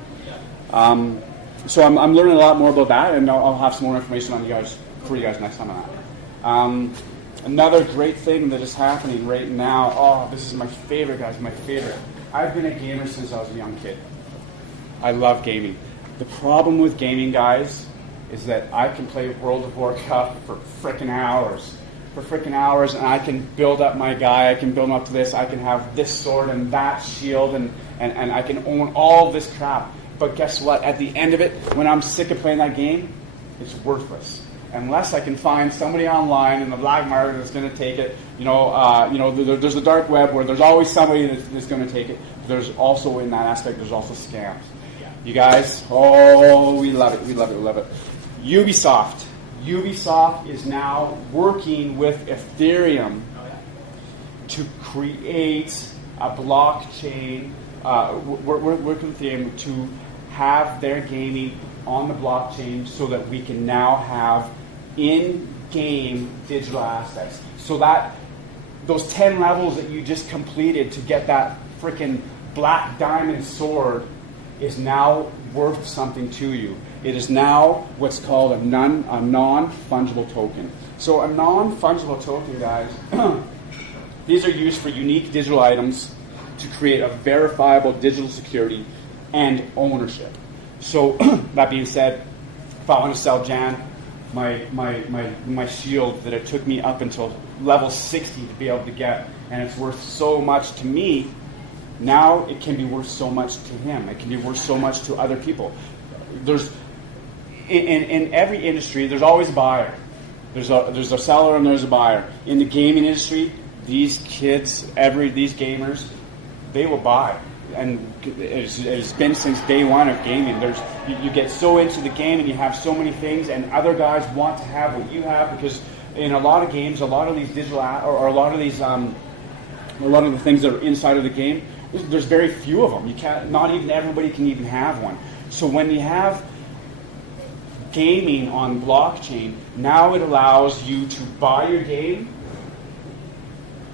So I'm learning a lot more about that, and I'll have some more information for you guys next time on that. Another great thing that is happening right now, this is my favorite, guys, my favorite. I've been a gamer since I was a young kid. I love gaming. The problem with gaming, guys, is that I can play World of Warcraft for frickin' hours. And I can build up my guy, I can build him up to this, I can have this sword and that shield, and I can own all this crap. But guess what? At the end of it, when I'm sick of playing that game, it's worthless. unless I can find somebody online in the black market that's going to take it. There's the dark web where there's always somebody that's going to take it. There's also, in that aspect, there's also scams. You guys, we love it. We love it. We love it. Ubisoft is now working with Ethereum to create a blockchain. Working with Ethereum to have their gaming on the blockchain so that we can now have in-game digital assets. So that those 10 levels that you just completed to get that freaking black diamond sword is now worth something to you. It is now what's called a non-fungible token. So a non-fungible token, guys, these are used for unique digital items to create a verifiable digital security and ownership. So that being said, if I want to sell Jan my shield that it took me up until level 60 to be able to get, and it's worth so much to me, now it can be worth so much to him. It can be worth so much to other people. There's in every industry, there's always a buyer. There's a seller and there's a buyer. In the gaming industry, these kids, these gamers, they will buy. And it's been since day one of gaming. You get so into the game and you have so many things, and other guys want to have what you have, because in a lot of games, a lot of these digital or a lot of these a lot of the things that are inside of the game, there's very few of them. You can't. Not even everybody can even have one. So when you have gaming on blockchain, now it allows you to buy your game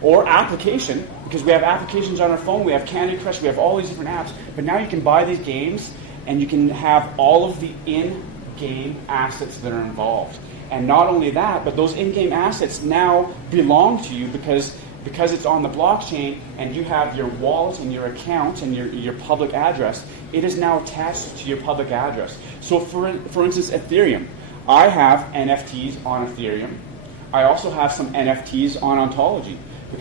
or application, because we have applications on our phone, we have Candy Crush, we have all these different apps, but now you can buy these games and you can have all of the in-game assets that are involved. And not only that, but those in-game assets now belong to you because it's on the blockchain and you have your wallet and your account and your public address. It is now attached to your public address. So for instance, Ethereum. I have NFTs on Ethereum. I also have some NFTs on Ontology. I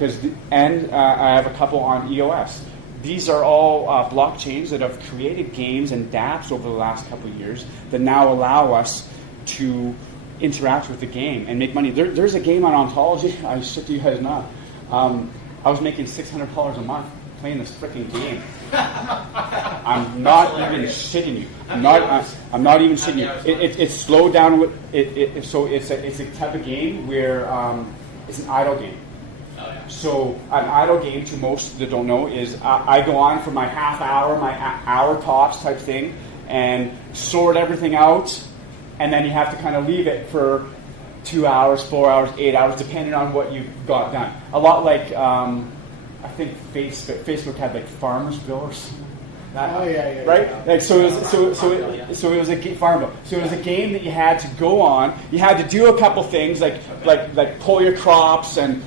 have a couple on EOS. These are all blockchains that have created games and dApps over the last couple of years that now allow us to interact with the game and make money. There's a game on Ontology. I shit you guys not. I was making $600 a month playing this freaking game. I'm not even shitting you. I'm not even shitting you. It's slowed down. So it's a type of game where it's an idle game. So an idle game, to most that don't know, is I go on for my half hour, my hour tops type thing, and sort everything out, and then you have to kind of leave it for 2 hours, 4 hours, 8 hours, depending on what you've got done. A lot like I think Facebook had like Farmersville or something. Yeah. Right? Like so it was a Farmville. So it was a game that you had to go on. You had to do a couple things like pull your crops and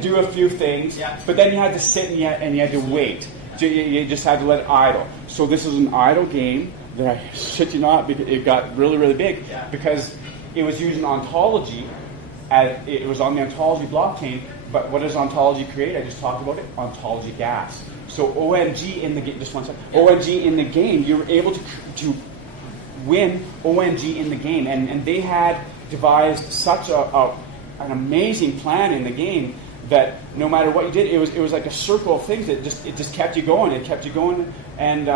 do a few things. Yeah. But then you had to sit and you had to wait. So you just had to let it idle. So this is an idle game that I shit you not, it got really, really big because it was using Ontology. It was on the Ontology blockchain. But what does Ontology create? I just talked about it. Ontology gas. So OMG in the game, just one second. OMG in the game, you were able to win OMG in the game, and they had devised such an amazing plan in the game that no matter what you did, it was like a circle of things that it just kept you going. It kept you going, and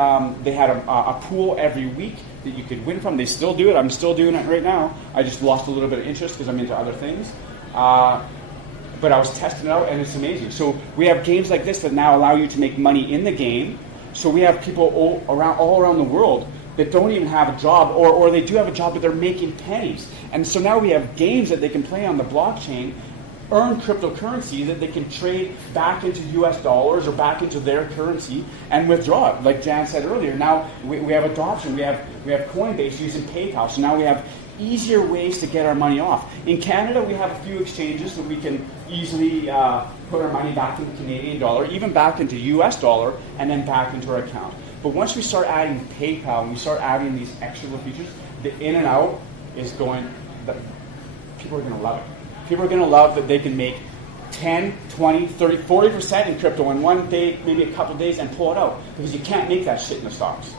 they had a pool every week that you could win from. They still do it. I'm still doing it right now. I just lost a little bit of interest because I'm into other things. But I was testing it out, and it's amazing. So we have games like this that now allow you to make money in the game. So we have people all around the world that don't even have a job, or they do have a job, but they're making pennies. And so now we have games that they can play on the blockchain, earn cryptocurrency that they can trade back into US dollars or back into their currency and withdraw it. Like Jan said earlier, now we have adoption. We have Coinbase using PayPal. So now we have easier ways to get our money off. In Canada, we have a few exchanges that we can easily put our money back into Canadian dollar, even back into US dollar, and then back into our account. But once we start adding PayPal and we start adding these extra little features, the in and out is going, people are going to love it. People are going to love that they can make 10, 20, 30, 40% in crypto in one day, maybe a couple of days, and pull it out. Because you can't make that shit in the stocks.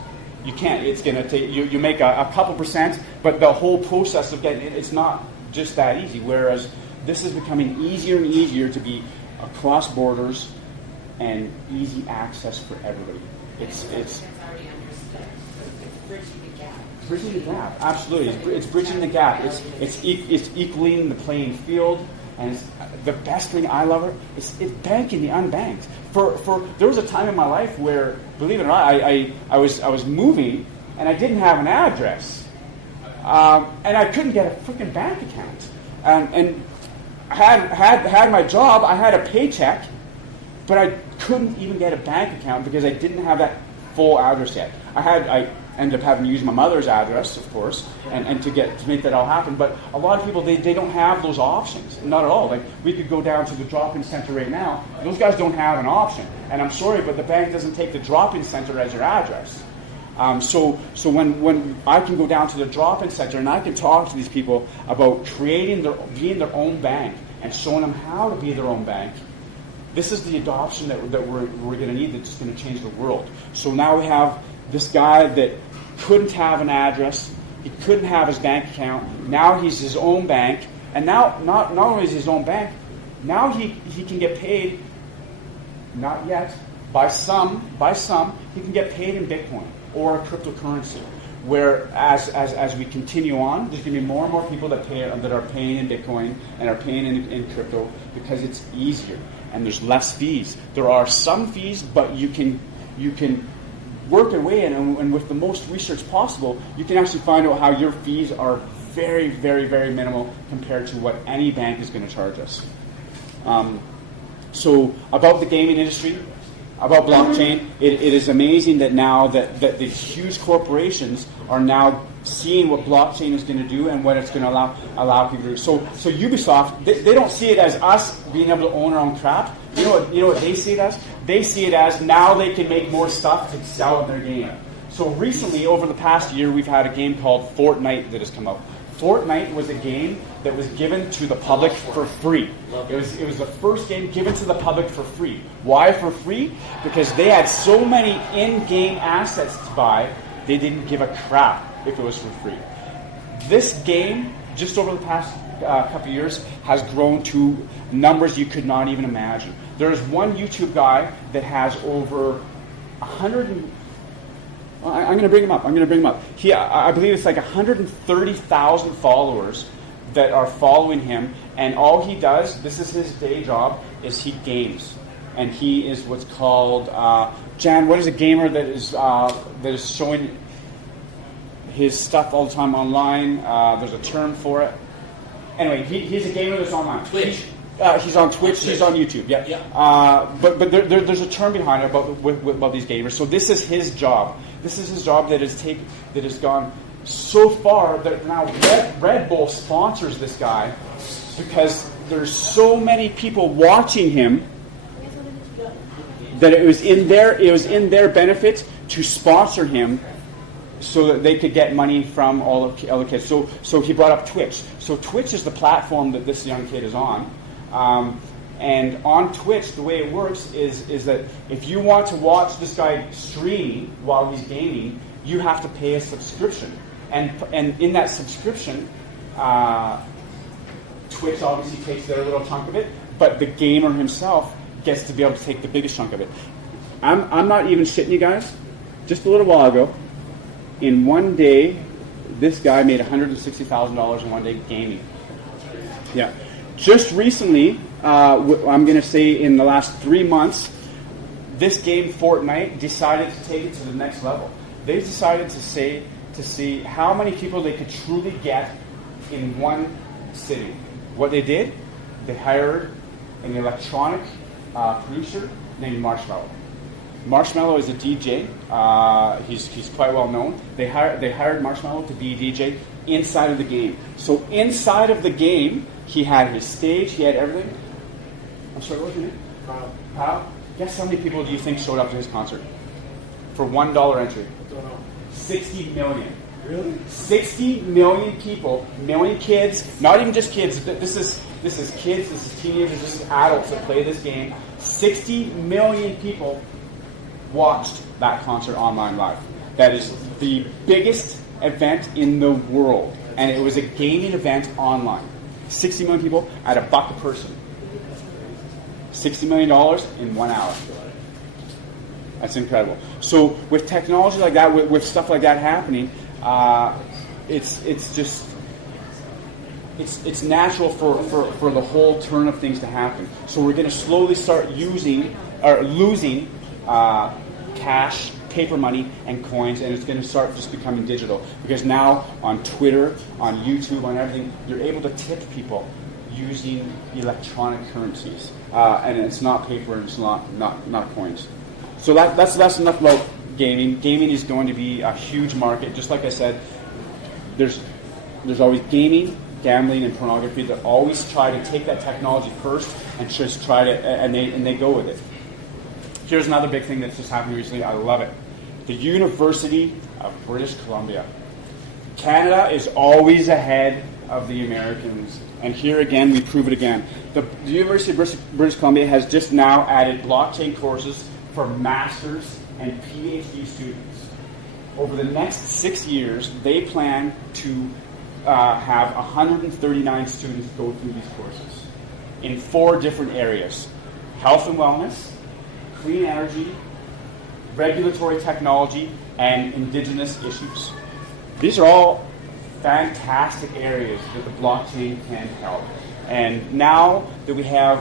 You can't. It's going to take you make a couple percent, but the whole process of getting it's not just that easy. Whereas this is becoming easier and easier to be across borders and easy access for everybody. It's already understood. It's bridging the gap. bridging the gap. Absolutely, it's bridging the gap. It's equaling the playing field. And it's, the best thing I love it's banking the unbanked. For there was a time in my life where, believe it or not, I was moving and I didn't have an address, and I couldn't get a freaking bank account. And had my job, I had a paycheck, but I couldn't even get a bank account because I didn't have that full address yet. I ended up having to use my mother's address, of course, and to make that all happen. But a lot of people, they don't have those options, not at all. Like, we could go down to the drop-in center right now. Those guys don't have an option. And I'm sorry, but the bank doesn't take the drop-in center as your address. So when I can go down to the drop-in center and I can talk to these people about being their own bank and showing them how to be their own bank, this is the adoption that we're going to need that's going to change the world. So now we have this guy that couldn't have an address, he couldn't have his bank account, now he's his own bank, and now not only is he his own bank, now he can get paid, not yet, by some, he can get paid in Bitcoin or a cryptocurrency. Where as we continue on, there's going to be more and more people that are paying in Bitcoin and are paying in crypto because it's easier and there's less fees. There are some fees, but you can work your way in, and with the most research possible, you can actually find out how your fees are very, very, very minimal compared to what any bank is going to charge us. So about the gaming industry, about blockchain, it is amazing that now that these huge corporations are now seeing what blockchain is going to do and what it's going to allow people to do. So Ubisoft, they don't see it as us being able to own our own crap. You know what they see it as? They see it as now they can make more stuff to sell in their game. So recently, over the past year, we've had a game called Fortnite that has come out. Fortnite was a game that was given to the public for free. It was the first game given to the public for free. Why for free? Because they had so many in-game assets to buy, they didn't give a crap if it was for free. This game, just over the past couple of years, has grown to numbers you could not even imagine. There's one YouTube guy that has over 100. I'm going to bring him up. I believe it's like 130,000 followers that are following him, and all he does, this is his day job, is he games. And he is what's called, Jan, what is a gamer that is showing his stuff all the time online? There's a term for it. Anyway, he's a gamer that's online. Twitch. He's on Twitch. He's on YouTube. Yeah. But there's a term behind it about these gamers. So this is his job. This is his job that has gone so far that now Red Bull sponsors this guy because there's so many people watching him that it was in their benefit to sponsor him so that they could get money from all the kids. So he brought up Twitch. So Twitch is the platform that this young kid is on. And on Twitch, the way it works is that if you want to watch this guy streaming while he's gaming, you have to pay a subscription. And in that subscription, Twitch obviously takes their little chunk of it, but the gamer himself gets to be able to take the biggest chunk of it. I'm not even shitting you guys. Just a little while ago, in one day, this guy made $160,000 in one day gaming. Yeah. Just recently, I'm going to say in the last 3 months, this game, Fortnite, decided to take it to the next level. They decided to see how many people they could truly get in one city. What they did, they hired an electronic producer named Marshmello. Marshmello is a DJ. He's quite well known. They hired Marshmello to be a DJ inside of the game. So inside of the game, he had his stage, he had everything. I'm sorry, what's your name? Kyle. Guess how many people do you think showed up to his concert? For $1 entry. I don't know. 60 million. Really? 60 million people, million kids, not even just kids. This is kids, this is teenagers, this is adults that play this game. 60 million people watched that concert online live. that is the biggest event in the world, and it was a gaming event online. 60 million people at $1 a person. $60 million in 1 hour. That's incredible. So with technology like that, with stuff like that happening, it's natural for the whole turn of things to happen. So we're going to slowly start losing cash, paper money, and coins, and it's going to start just becoming digital. Because now on Twitter, on YouTube, on everything, you're able to tip people using electronic currencies, and it's not paper and it's not coins. So that's enough about gaming. Gaming is going to be a huge market. Just like I said, there's always gaming, gambling, and pornography that always try to take that technology first and just try to, and they go with it. Here's another big thing that's just happened recently. I love it. The University of British Columbia. Canada is always ahead of the Americans, and here again we prove it again. The University of British Columbia has just now added blockchain courses for masters and PhD students. Over the next 6 years, they plan to have 139 students go through these courses in 4 different areas: health and wellness, clean energy, regulatory technology, and indigenous issues. These are all fantastic areas that the blockchain can help. And now that we have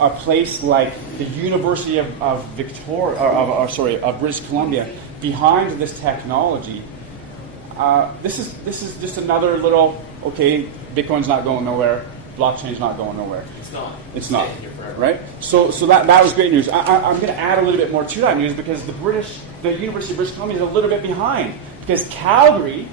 a place like the University of British Columbia behind this technology, this is just another little, okay, Bitcoin's not going nowhere, blockchain's not going nowhere. It's not. Right? So that was great news. I'm going to add a little bit more to that news because the University of British Columbia is a little bit behind. Because Calgary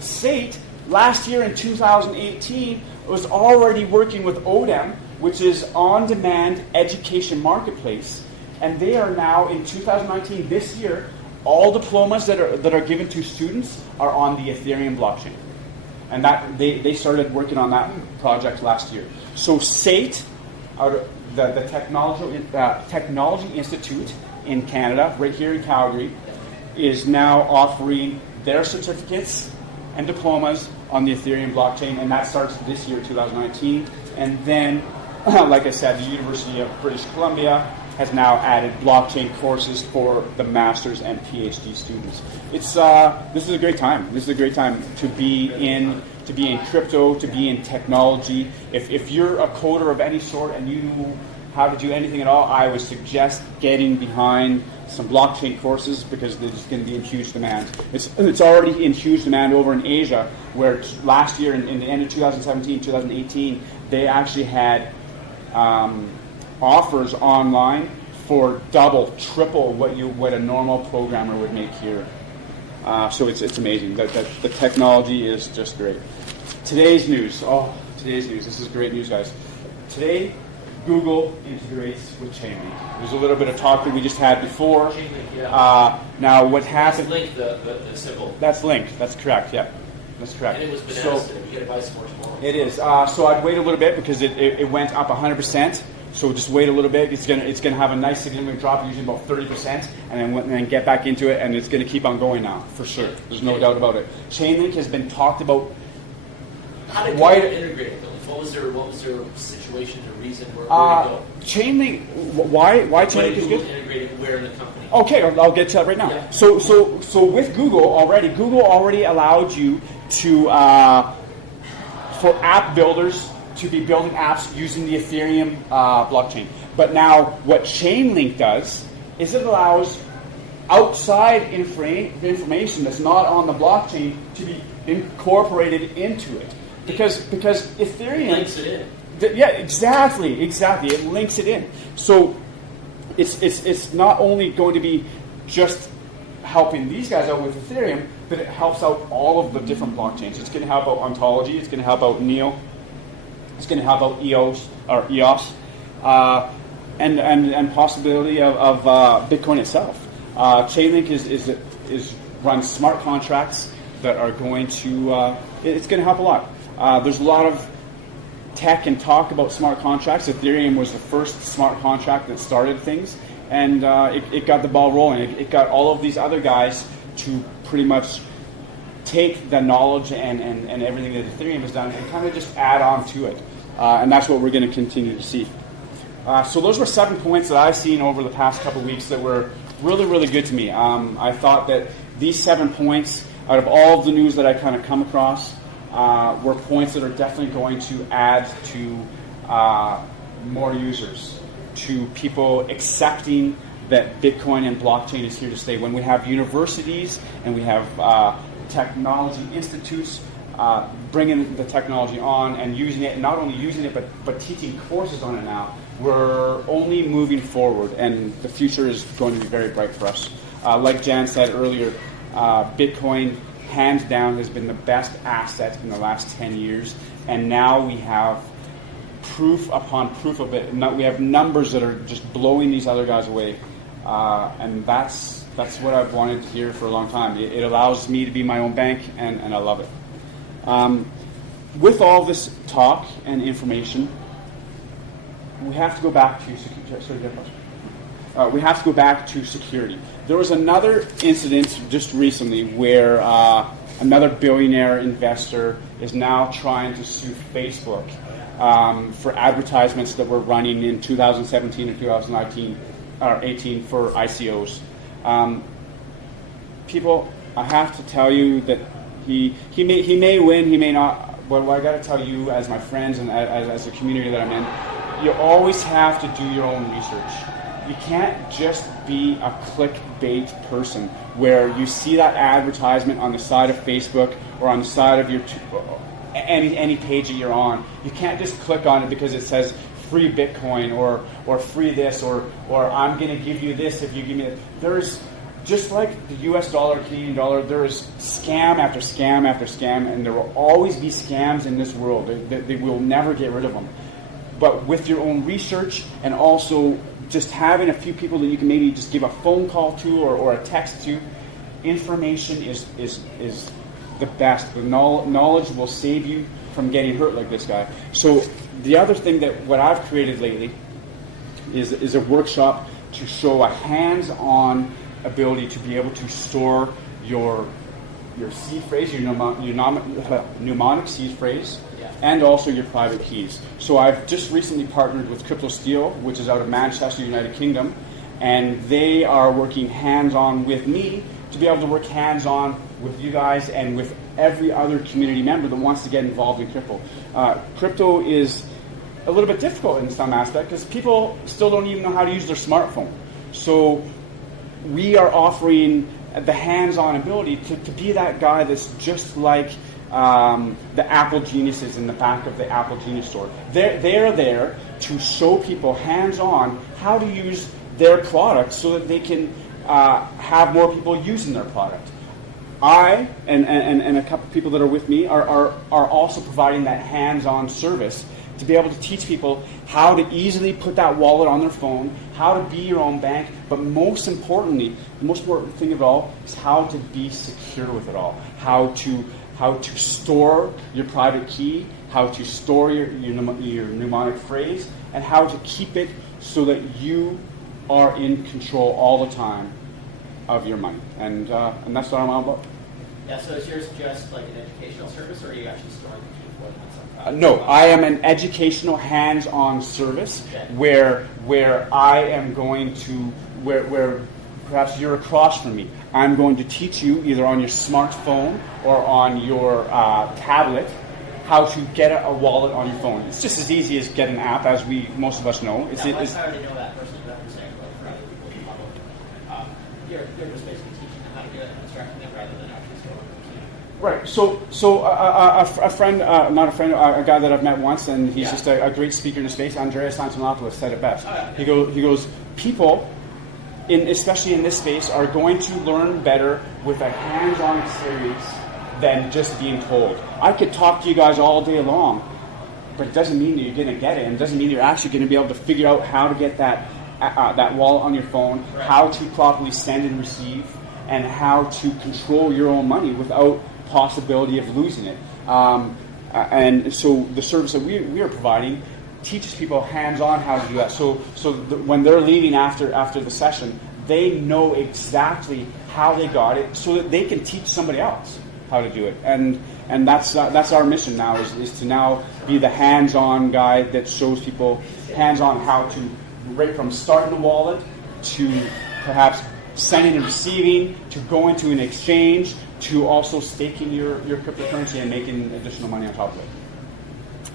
State, last year in 2018, was already working with ODEM, which is On-Demand Education Marketplace, and they are now, in 2019, this year, all diplomas that are given to students are on the Ethereum blockchain. And that they started working on that project last year. So SAIT, the Technology Institute in Canada, right here in Calgary, is now offering their certificates and diplomas on the Ethereum blockchain, and that starts this year, 2019. And then, like I said, the University of British Columbia has now added blockchain courses for the masters and PhD students. This is a great time. This is a great time to be in crypto, to be in technology. If you're a coder of any sort and you know how to do anything at all, I would suggest getting behind some blockchain courses because there's going to be in huge demand. It's already in huge demand over in Asia, where last year, in the end of 2017, 2018, they actually had offers online for double, triple what a normal programmer would make here. So it's amazing. The technology is just great. Today's news. This is great news, guys. Today, Google integrates with Chainlink. There's a little bit of talk that we just had before. Chainlink, yeah. Now, what happened? That's Link, the symbol. That's Link. That's correct. Yeah, that's correct. And it was bananas. So, you get a bicycle tomorrow. It is. So I'd wait a little bit because it went up 100%. So just wait a little bit. It's gonna have a nice significant drop, usually about 30%, and then get back into it, and it's gonna keep on going now for sure. There's no doubt about it. Chainlink has been talked about. How did Google integrate it? What was their situation, their reason, where to go? Chainlink. Why Chainlink is good? Integrated where in the company? Okay, I'll get to that right now. Yeah. So with Google already allowed you to for app builders to be building apps using the Ethereum blockchain. But now what Chainlink does is it allows outside information that's not on the blockchain to be incorporated into it. Because Ethereum links it in. Yeah, exactly. It links it in. So it's not only going to be just helping these guys out with Ethereum, but it helps out all of the different blockchains. It's going to help out Ontology. It's going to help out Neo. It's going to help out EOS, and possibility of Bitcoin itself. Chainlink is runs smart contracts that are going to. It's going to help a lot. There's a lot of tech and talk about smart contracts. Ethereum was the first smart contract that started things, and it got the ball rolling. It got all of these other guys to pretty much take the knowledge and everything that Ethereum has done and kind of just add on to it. And that's what we're going to continue to see. So those were 7 points that I've seen over the past couple of weeks that were really, really good to me. I thought that these 7 points, out of all of the news that I kind of come across, were points that are definitely going to add to more users, to people accepting that Bitcoin and blockchain is here to stay. When we have universities and we have technology institutes bringing the technology on and using it, not only using it, but teaching courses on it now, we're only moving forward, and the future is going to be very bright for us. Like Jan said earlier, Bitcoin, hands down, has been the best asset in the last 10 years, and now we have proof upon proof of it. We have numbers that are just blowing these other guys away, and that's what I've wanted to hear for a long time. It allows me to be my own bank, and I love it. With all this talk and information, we have to go back to we have to go back to security. There was another incident just recently where another billionaire investor is now trying to sue Facebook for advertisements that were running in 2017 and 2019 or 18 for ICOs. People, I have to tell you that he may win, he may not. But what I got to tell you, as my friends and as a community that I'm in, you always have to do your own research. You can't just be a clickbait person where you see that advertisement on the side of Facebook or on the side of your any page that you're on. You can't just click on it because it says free Bitcoin or free this or I'm going to give you this if you give me this. There's, just like the US dollar, Canadian dollar, there is scam after scam after scam, and there will always be scams in this world. They will never get rid of them. But with your own research and also just having a few people that you can maybe just give a phone call to or a text to, information is the best. The knowledge will save you from getting hurt like this guy. So the other thing that what I've created lately is a workshop to show a hands-on ability to be able to store your seed phrase, your mnemonic seed phrase, and also your private keys. So I've just recently partnered with Crypto Steel, which is out of Manchester, United Kingdom, and they are working hands-on with me to be able to work hands-on with you guys and with every other community member that wants to get involved in crypto. Crypto is a little bit difficult in some aspect because people still don't even know how to use their smartphone. So we are offering the hands-on ability to be that guy that's just like the Apple geniuses in the back of the Apple Genius store. They're there to show people hands-on how to use their product so that they can have more people using their product. I and a couple of people that are with me are also providing that hands-on service to be able to teach people how to easily put that wallet on their phone, how to be your own bank, but most importantly, the most important thing of it all is how to be secure with it all, how to store your private key, how to store your mnemonic phrase, and how to keep it so that you are in control all the time of your money. And that's what I'm all about. Yeah, so is yours just like an educational service, or are you actually storing the key for them? No, I am an educational hands-on service where I am going to, where perhaps you're across from me. I'm going to teach you either on your smartphone or on your tablet how to get a wallet on your phone. It's just as easy as get an app, as most of us know. I already know that personally, but I'm saying for other people who follow. You're just basically teaching them how to do it and instructing them rather than actually storing them. Right. So a friend, not a friend, a guy that I've met once, and he's just a great speaker in the space. Andreas Antonopoulos said it best. He goes, people, especially in this space, are going to learn better with a hands-on experience than just being told. I could talk to you guys all day long, but it doesn't mean that you're going to get it, and it doesn't mean you're actually going to be able to figure out how to get that wallet on your phone, how to properly send and receive, and how to control your own money without possibility of losing it. And so the service that we are providing teaches people hands-on how to do that. So when they're leaving after the session, they know exactly how they got it, so that they can teach somebody else how to do it. And that's our mission now is to now be the hands-on guy that shows people hands-on how to, right from starting a wallet to perhaps sending and receiving, to going to an exchange, to also staking your cryptocurrency and making additional money on top of it.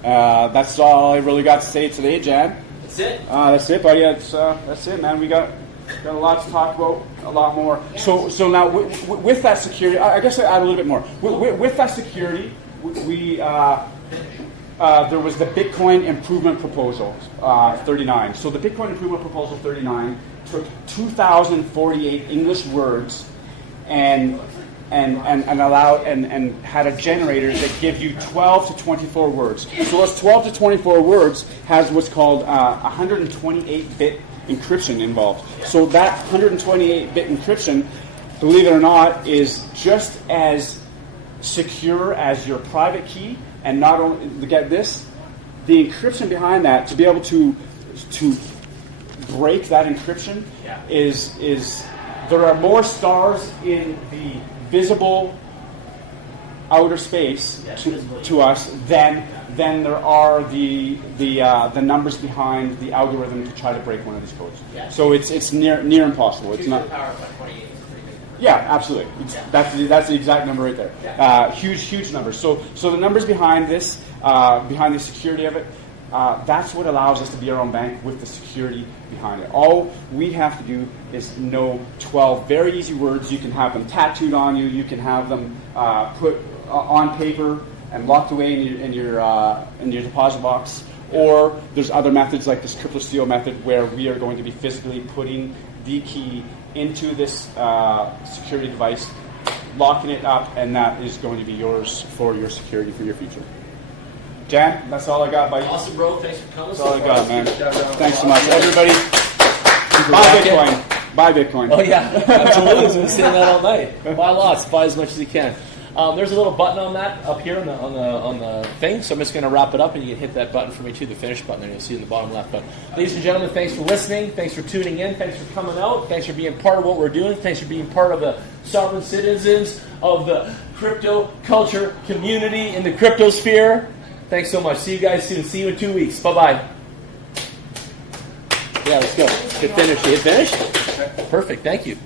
That's all I really got to say today, Jan. That's it. That's it, buddy. That's it, man. We got a lot to talk about, a lot more. So now with that security, I guess I add a little bit more. With that security, we there was the Bitcoin Improvement Proposal 39. So the Bitcoin Improvement Proposal 39 took 2,048 English words and allowed and had a generator that give you 12 to 24 words. So those 12 to 24 words has what's called 128-bit encryption involved. So that 128-bit encryption, believe it or not, is just as secure as your private key. And not only, get this, the encryption behind that, to be able to break that encryption is there are more stars in the visible outer space to us than there are the numbers behind the algorithm to try to break one of these codes. Yeah. So it's near impossible. It's not. The power of like 28 is pretty big. Yeah, absolutely. That's the exact number right there. Yeah. Huge numbers. So the numbers behind this, behind the security of it, that's what allows us to be our own bank with the security behind it. All we have to do is know 12 very easy words. You can have them tattooed on you. You can have them put on paper and locked away in your deposit box. Or there's other methods like this crypto seal method where we are going to be physically putting the key into this security device, locking it up, and that is going to be yours for your security for your future. Jan, that's all I got, buddy. Awesome, bro. Thanks for coming. That's all I got, man. Thanks so much. Everybody, buy Bitcoin. Buy Bitcoin. Oh, yeah. Absolutely. We've been saying that all night. Buy lots. Buy as much as you can. There's a little button on that up here on the thing, so I'm just going to wrap it up, and you can hit that button for me too, the finish button there. You'll see in the bottom left. But ladies and gentlemen, thanks for listening. Thanks for tuning in. Thanks for coming out. Thanks for being part of what we're doing. Thanks for being part of the sovereign citizens of the crypto culture community in the crypto sphere. Thanks so much. See you guys soon. See you in 2 weeks. Bye-bye. Yeah, let's go. Hit finish. Hit finish? Perfect. Thank you.